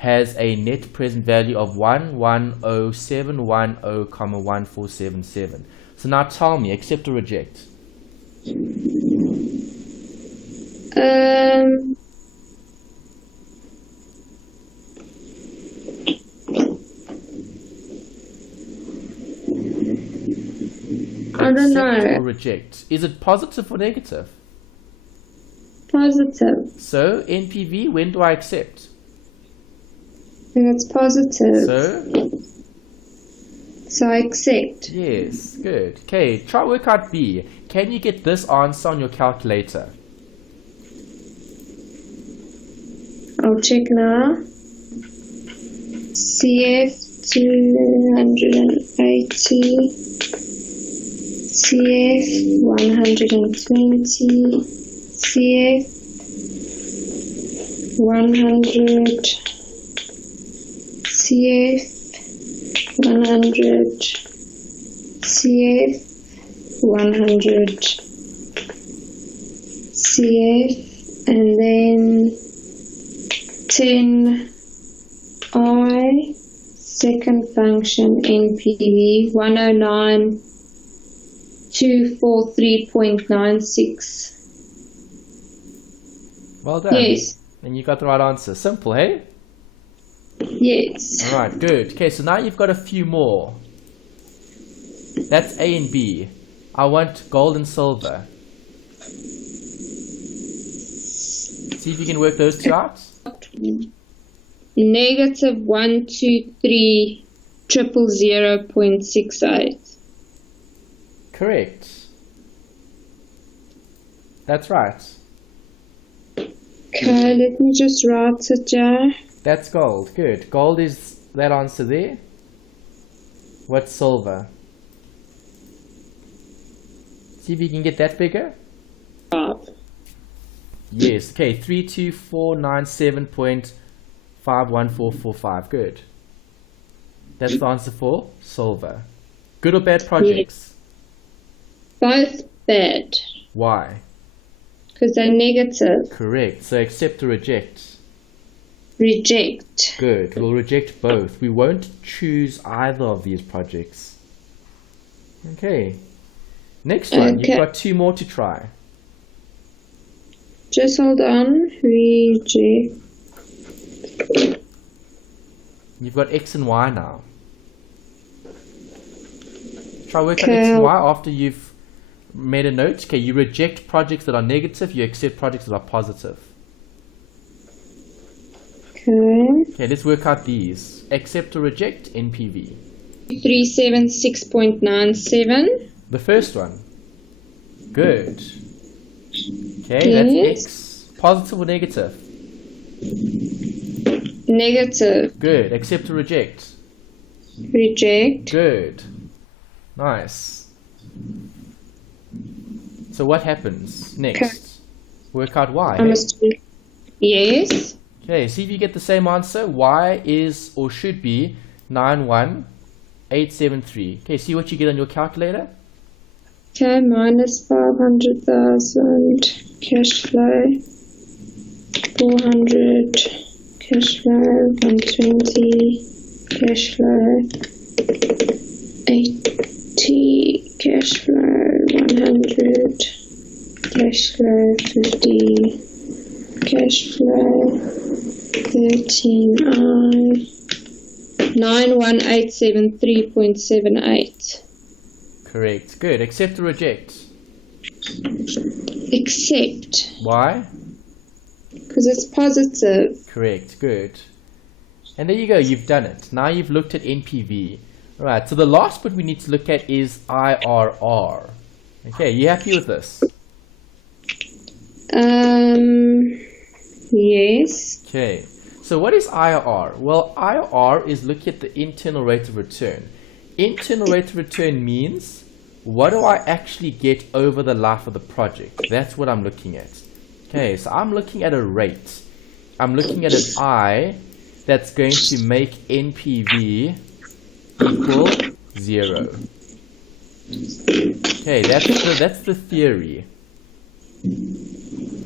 has a net present value of 110,710,1477. So now tell me, accept or reject? I don't know. Accept or reject? Is it positive or negative? Positive. So NPV, when do I accept? And it's positive. So I accept. Yes, good. Okay, try work out B. Can you get this answer on your calculator? I'll check now. CF 280, CF 120, CF 100, CF 100, CF 100, CF, and then 10I, second function NPV 109,243.96. Well done. Yes. And you got the right answer. Simple, hey? Yes. Alright, good. Okay, so now you've got a few more. That's A and B. I want gold and silver. See if you can work those two out. Negative 123,000.68. Correct. That's right. Okay, let me just write it down. That's gold. Good. Gold is that answer there. What's silver? See if you can get that bigger. Yes. Okay. 32497.51445. Good. That's the answer for silver. Good or bad projects? Both bad. Why? Because they're negative. Correct. So accept or reject? Reject. Good. We'll reject both. We won't choose either of these projects. Okay. Next one, Okay. you've got 2 more to try. Just hold on. Reject. You've got X and Y now. Try work out Okay. X and Y after you've made a note. Okay, you reject projects that are negative, you accept projects that are positive. Okay. Okay, let's work out these. Accept or reject NPV. 376.97. The first one. Good. Okay, that's Yes. X. Positive or negative? Negative. Good. Accept or reject? Reject. Good. Nice. So what happens next? Work out Y. I must do. Yes. Okay, see if you get the same answer. Y is or should be 91873. Okay, see what you get on your calculator? Okay, minus 500,000 cash flow, 400 cash flow, 120 cash flow, 80 cash flow, 100 cash flow, 50 cash flow, 13I, 91873.78. Correct. Good. Accept or reject? Accept, Why? because it's positive. Correct. Good. And there you go. You've done it. Now you've looked at NPV. All right. So the last bit we need to look at is IRR. Okay. You happy with this? Yes. Okay. So what is IRR? Well, IRR is looking at the internal rate of return. Internal rate of return means what do I actually get over the life of the project? That's what I'm looking at. Okay, so I'm looking at a rate. I'm looking at an I that's going to make NPV equal 0. Okay, that's the theory.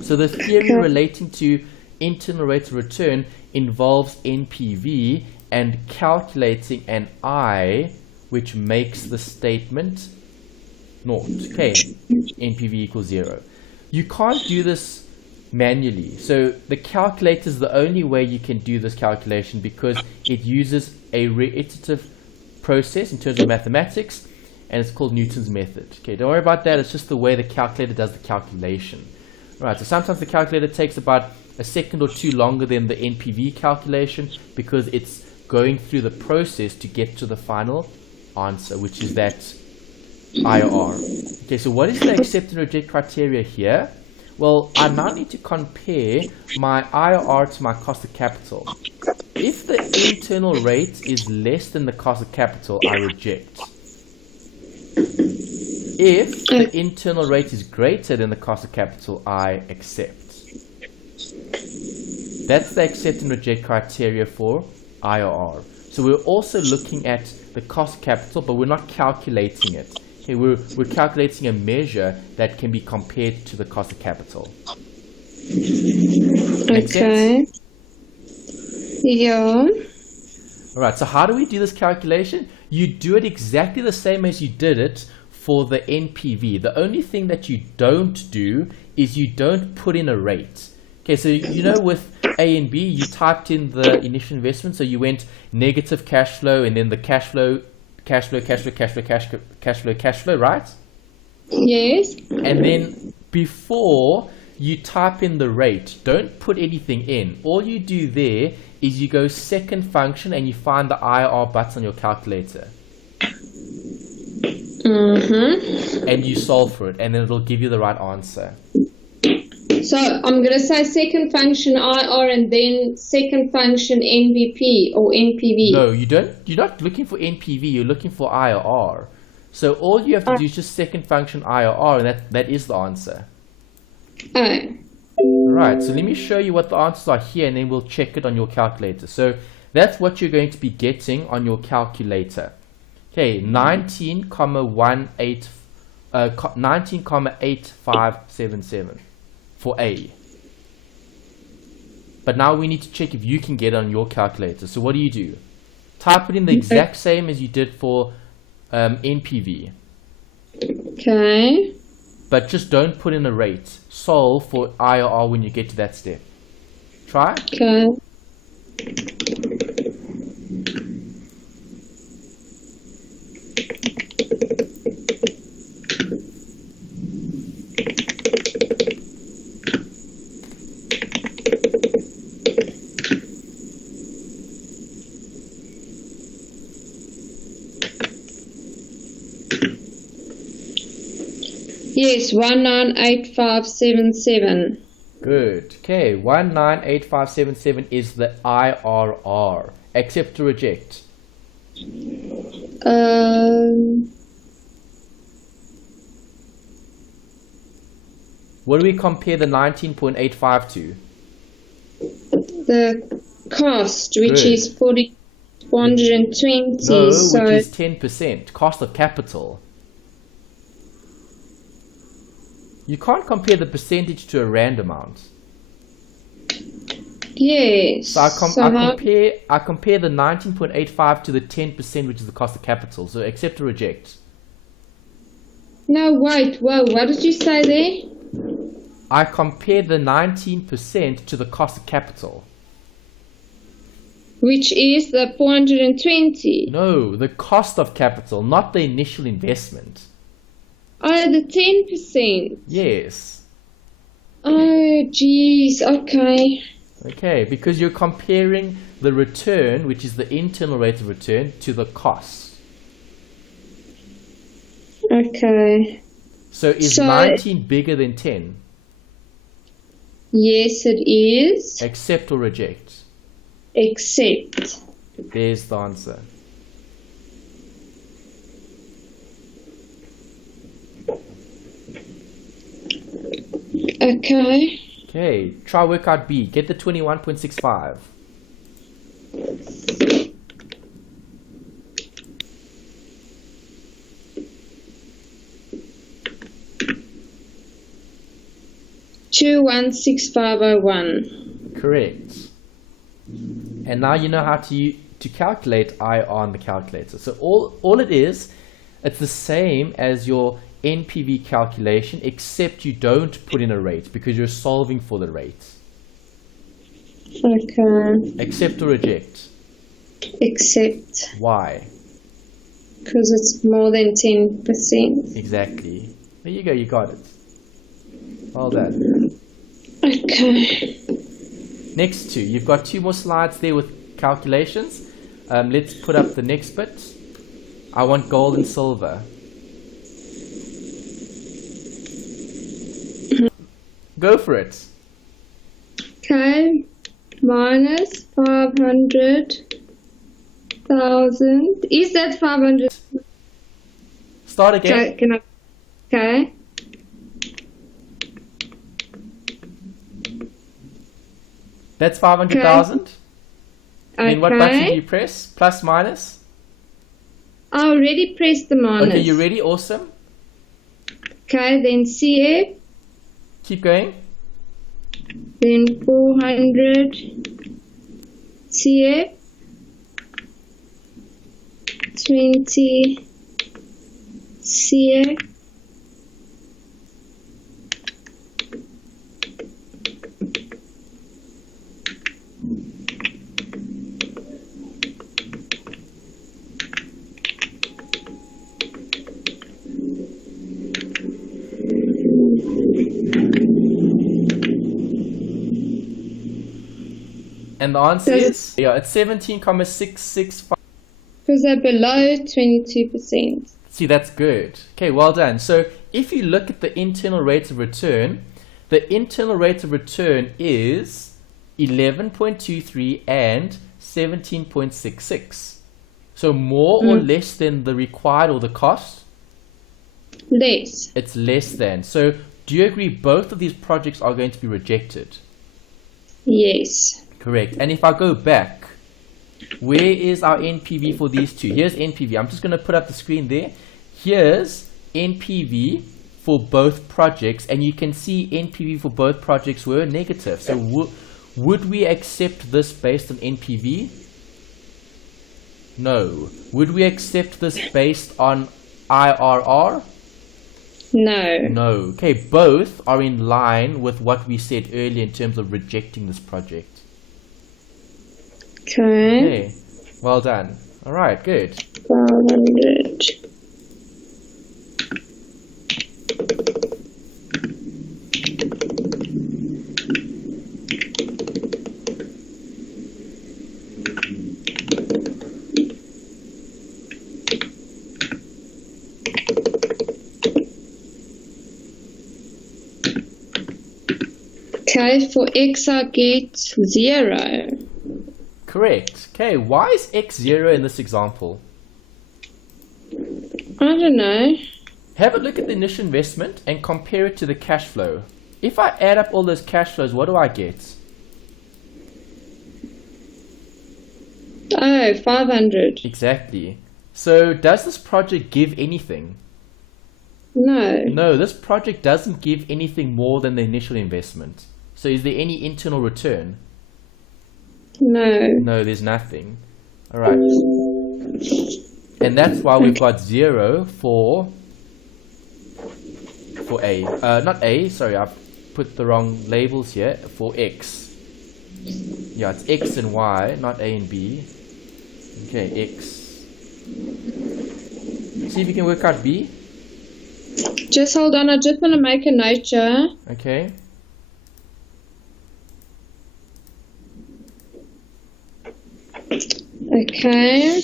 So the theory relating to internal rate of return involves NPV and calculating an I which makes the statement naught. Okay, NPV equals 0. You can't do this manually. So the calculator is the only way you can do this calculation because it uses a reiterative process in terms of mathematics, and it's called Newton's method. Okay, don't worry about that. It's just the way the calculator does the calculation. All right, so sometimes the calculator takes about a second or two longer than the NPV calculation because it's going through the process to get to the final answer, which is that IRR. Okay, so what is the accept and reject criteria here? Well, I now need to compare my IRR to my cost of capital. If the internal rate is less than the cost of capital, I reject. If the internal rate is greater than the cost of capital, I accept. That's the accept and reject criteria for IRR. So we're also looking at the cost of capital, but we're not calculating it. Okay, we're calculating a measure that can be compared to the cost of capital. Make Okay. sense? Yeah. All right, so how do we do this calculation? You do it exactly the same as you did it for the NPV. The only thing that you don't do is you don't put in a rate. Okay, so you know with A and B, you typed in the initial investment, so you went negative cash flow and then the cash flow, right? Yes. And then before you type in the rate, don't put anything in. All you do there is you go second function and you find the IR button on your calculator. And you solve for it, and then it'll give you the right answer. So I'm going to say second function IR and then second function NVP or NPV. No, you don't. You're not looking for NPV. You're looking for IRR. So all you have to do is just second function IRR, and that is the answer. Oh. Alright, so let me show you what the answers are here, and then we'll check it on your calculator. So that's what you're going to be getting on your calculator. Okay, 19,8577 for A. But now we need to check if you can get it on your calculator. So what do? Type it in the exact same as you did for NPV. Okay. But just don't put in a rate. Solve for IRR when you get to that step. Try. Okay. Yes, 198577. Good. Okay, 198577 is the IRR. Accept or reject? What do we compare the 19.85 to? The cost, which Good. is 420. No, so which is 10%. Cost of capital. You can't compare the percentage to a rand amount. yes. So I compare the 19.85 to the 10%, which is the cost of capital. So accept or reject? No, wait. Whoa, what did you say there? I compare the 19% to the cost of capital. Which is the 420. No, the cost of capital, not the initial investment. Oh, the 10%. Yes. Oh, geez. Okay. Okay, because you're comparing the return, which is the internal rate of return, to the cost. Okay. So is 19 bigger than 10? Yes, it is. Accept or reject? Except. There's the answer. Okay. Okay, try workout B. Get the 21.65. $216501. Correct. And now you know how to calculate IR on the calculator. So all it is, it's the same as your NPV calculation, except you don't put in a rate because you're solving for the rate. Okay. Accept or reject? Except. Why? Because it's more than 10%. Exactly. There you go, you got it. Well done. Okay. Next two. You've got two more slides there with calculations. Let's put up the next bit. I want gold and silver. Go for it. Okay. Minus 500,000. Is that 500? Start again. Okay. Can I? Okay. That's 500,000. Okay. Then what button do you press? Plus, minus? I already pressed the minus. Okay, you ready? Awesome. Okay, then CF. Keep going. Then 400 CF. 20 CF. And the answer is? Yeah, it's 17,665. Because they're below 22%. See, that's good. Okay, well done. So if you look at the internal rate of return, the internal rate of return is 11.23 and 17.66. So more or less than the required or the cost? Less. It's less than. So do you agree both of these projects are going to be rejected? Yes. Correct. And if I go back, where is our NPV for these two? Here's NPV. I'm just going to put up the screen there. Here's NPV for both projects, and you can see NPV for both projects were negative. So would we accept this based on NPV? No. Would we accept this based on IRR? No. No. Okay, both are in line with what we said earlier in terms of rejecting this project. Okay. Okay, well done. All right, good. 500. Okay, for x I get 0. Correct. Okay, why is x 0 in this example? I don't know. Have a look at the initial investment and compare it to the cash flow. If I add up all those cash flows, what do I get? Oh, 500. Exactly. So does this project give anything? No. No, this project doesn't give anything more than the initial investment. So is there any internal return? No. No, there's nothing. All right. And that's why we've got 0 for A. Not A, sorry, I've put the wrong labels here. For X. Yeah, it's X and Y, not A and B. Okay, X. See if you can work out B. Just hold on, I just want to make a note here. Okay. Okay.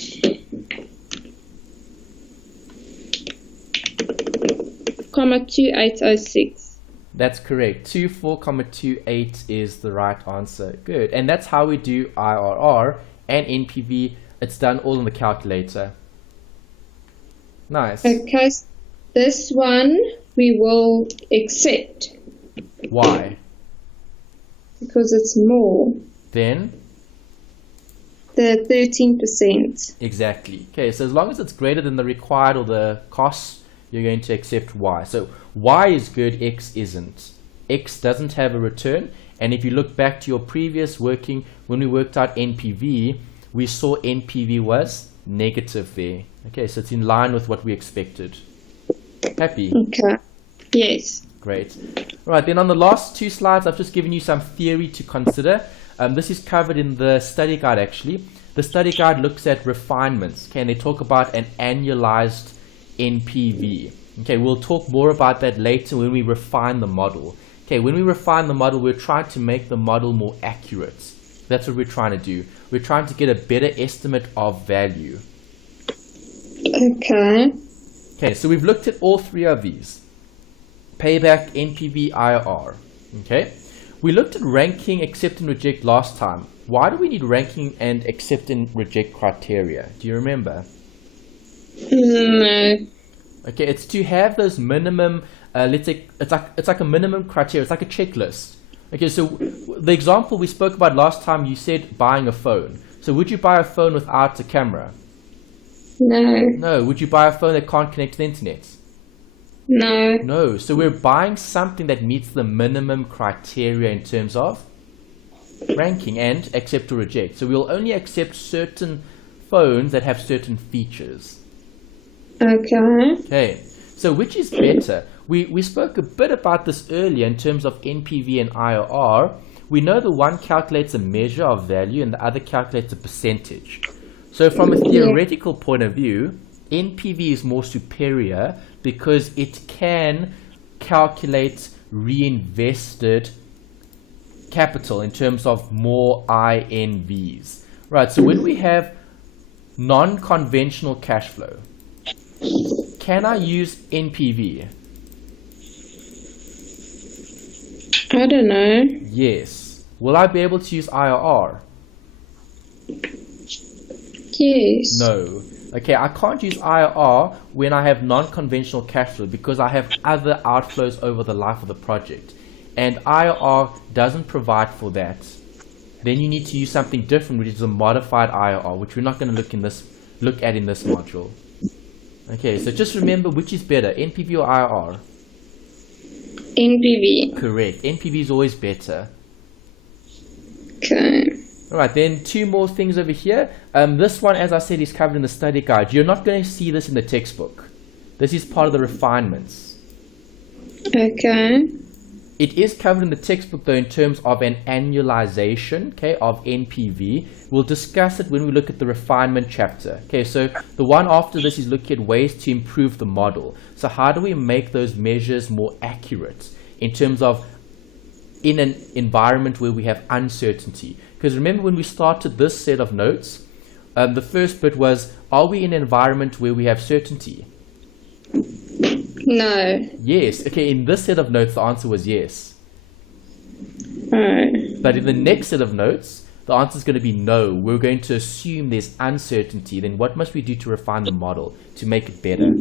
Comma 2806. That's correct. 24,28 is the right answer. Good. And that's how we do IRR and NPV. It's done all in the calculator. Nice. Okay, this one we will accept Why? because it's more. Then? The 13%. Exactly. Okay, so as long as it's greater than the required or the costs, you're going to accept Y. So Y is good, X isn't. X doesn't have a return. And if you look back to your previous working, when we worked out NPV, we saw NPV was negative there. Okay, so it's in line with what we expected. Happy? Okay. Yes. Great. All right, then on the last two slides, I've just given you some theory to consider. This is covered in the study guide, actually. The study guide looks at refinements. Okay, and they talk about an annualized NPV. Okay, we'll talk more about that later when we refine the model. Okay, when we refine the model, we're trying to make the model more accurate. That's what we're trying to do. We're trying to get a better estimate of value. Okay. Okay, so we've looked at all three of these. Payback, NPV, IRR. Okay. We looked at ranking, accept and reject last time. Why do we need ranking and accept and reject criteria? Do you remember? No. Okay, it's to have those minimum, let's say, it's like a minimum criteria. It's like a checklist. Okay, so the example we spoke about last time, you said buying a phone. So would you buy a phone without a camera? No. No. Would you buy a phone that can't connect to the internet? No. No. So we're buying something that meets the minimum criteria in terms of ranking and accept or reject. So we'll only accept certain phones that have certain features. Okay. Okay. So which is better? We spoke a bit about this earlier in terms of NPV and IRR. We know the one calculates a measure of value and the other calculates a percentage. So from a theoretical point of view, NPV is more superior because it can calculate reinvested capital in terms of more INVs. Right, so when we have non-conventional cash flow, can I use NPV? I don't know. Yes. Will I be able to use IRR? Yes. No. Okay, I can't use IRR when I have non-conventional cash flow because I have other outflows over the life of the project. And IRR doesn't provide for that. Then you need to use something different, which is a modified IRR, which we're not going to look at in this module. Okay, so just remember which is better, NPV or IRR? NPV. Correct. NPV is always better. Okay. Alright, then two more things over here. This one, as I said, is covered in the study guide. You're not going to see this in the textbook. This is part of the refinements. Okay. It is covered in the textbook though in terms of an annualization, okay, of NPV. We'll discuss it when we look at the refinement chapter. Okay, so the one after this is looking at ways to improve the model. So how do we make those measures more accurate in terms of in an environment where we have uncertainty? Because remember when we started this set of notes, the first bit was, are we in an environment where we have certainty? No. Yes. Okay, in this set of notes, the answer was yes. Oh. But in the next set of notes, the answer is going to be no. We're going to assume there's uncertainty. Then what must we do to refine the model to make it better?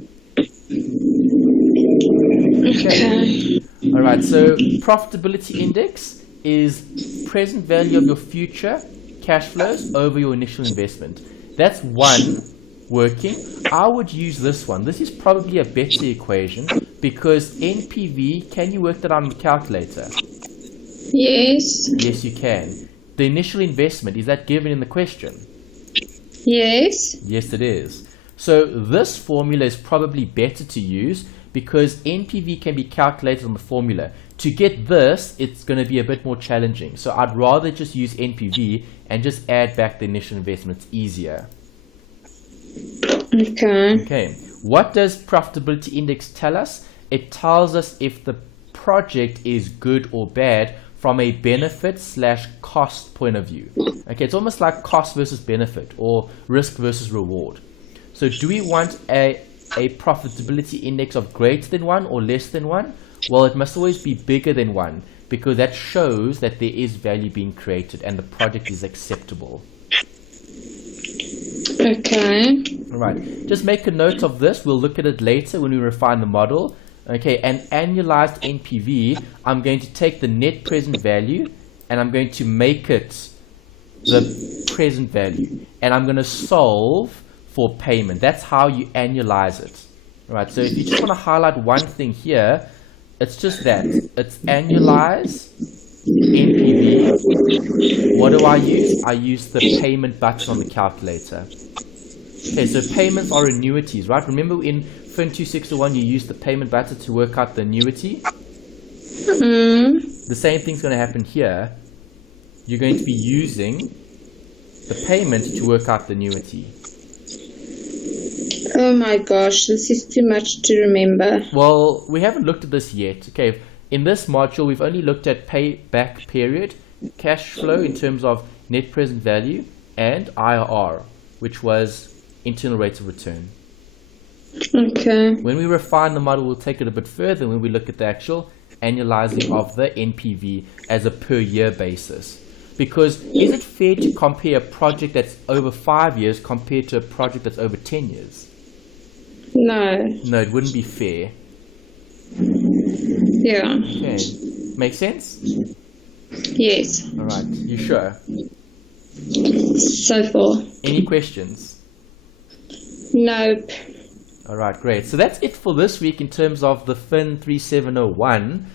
Okay. All right, so profitability index is present value of your future cash flows over your initial investment. That's one working. I would use this one. This is probably a better equation because NPV, can you work that out on the calculator? Yes. Yes, you can. The initial investment, is that given in the question? Yes. Yes, it is. So this formula is probably better to use because NPV can be calculated on the formula. To get this, it's going to be a bit more challenging. So I'd rather just use NPV and just add back the initial investment. It's easier. Okay. Okay. What does profitability index tell us? It tells us if the project is good or bad from a benefit/cost point of view. Okay, it's almost like cost versus benefit or risk versus reward. So do we want a profitability index of greater than 1 or less than 1? Well, it must always be bigger than 1 because that shows that there is value being created and the project is acceptable. Okay. All right, just make a note of this. We'll look at it later when we refine the model. Okay, an annualized NPV, I'm going to take the net present value and I'm going to make it the present value. And I'm going to solve for payment. That's how you annualize it. All right, so if you just want to highlight one thing here, it's just that. It's annualize NPV. What do I use? I use the payment button on the calculator. Okay, so payments are annuities, right? Remember in FIN3701 you use the payment button to work out the annuity? The same thing's going to happen here. You're going to be using the payment to work out the annuity. Oh my gosh, this is too much to remember. Well, we haven't looked at this yet. Okay, in this module we've only looked at payback period, cash flow in terms of net present value, and IRR, which was internal rate of return. Okay. When we refine the model, we'll take it a bit further when we look at the actual annualizing of the NPV as a per year basis. Because is it fair to compare a project that's over 5 years compared to a project that's over 10 years? No. No, it wouldn't be fair. Yeah. Okay. Make sense? Yes. All right. You sure? So far. Any questions? Nope. All right, great. So that's it for this week in terms of the FIN3701.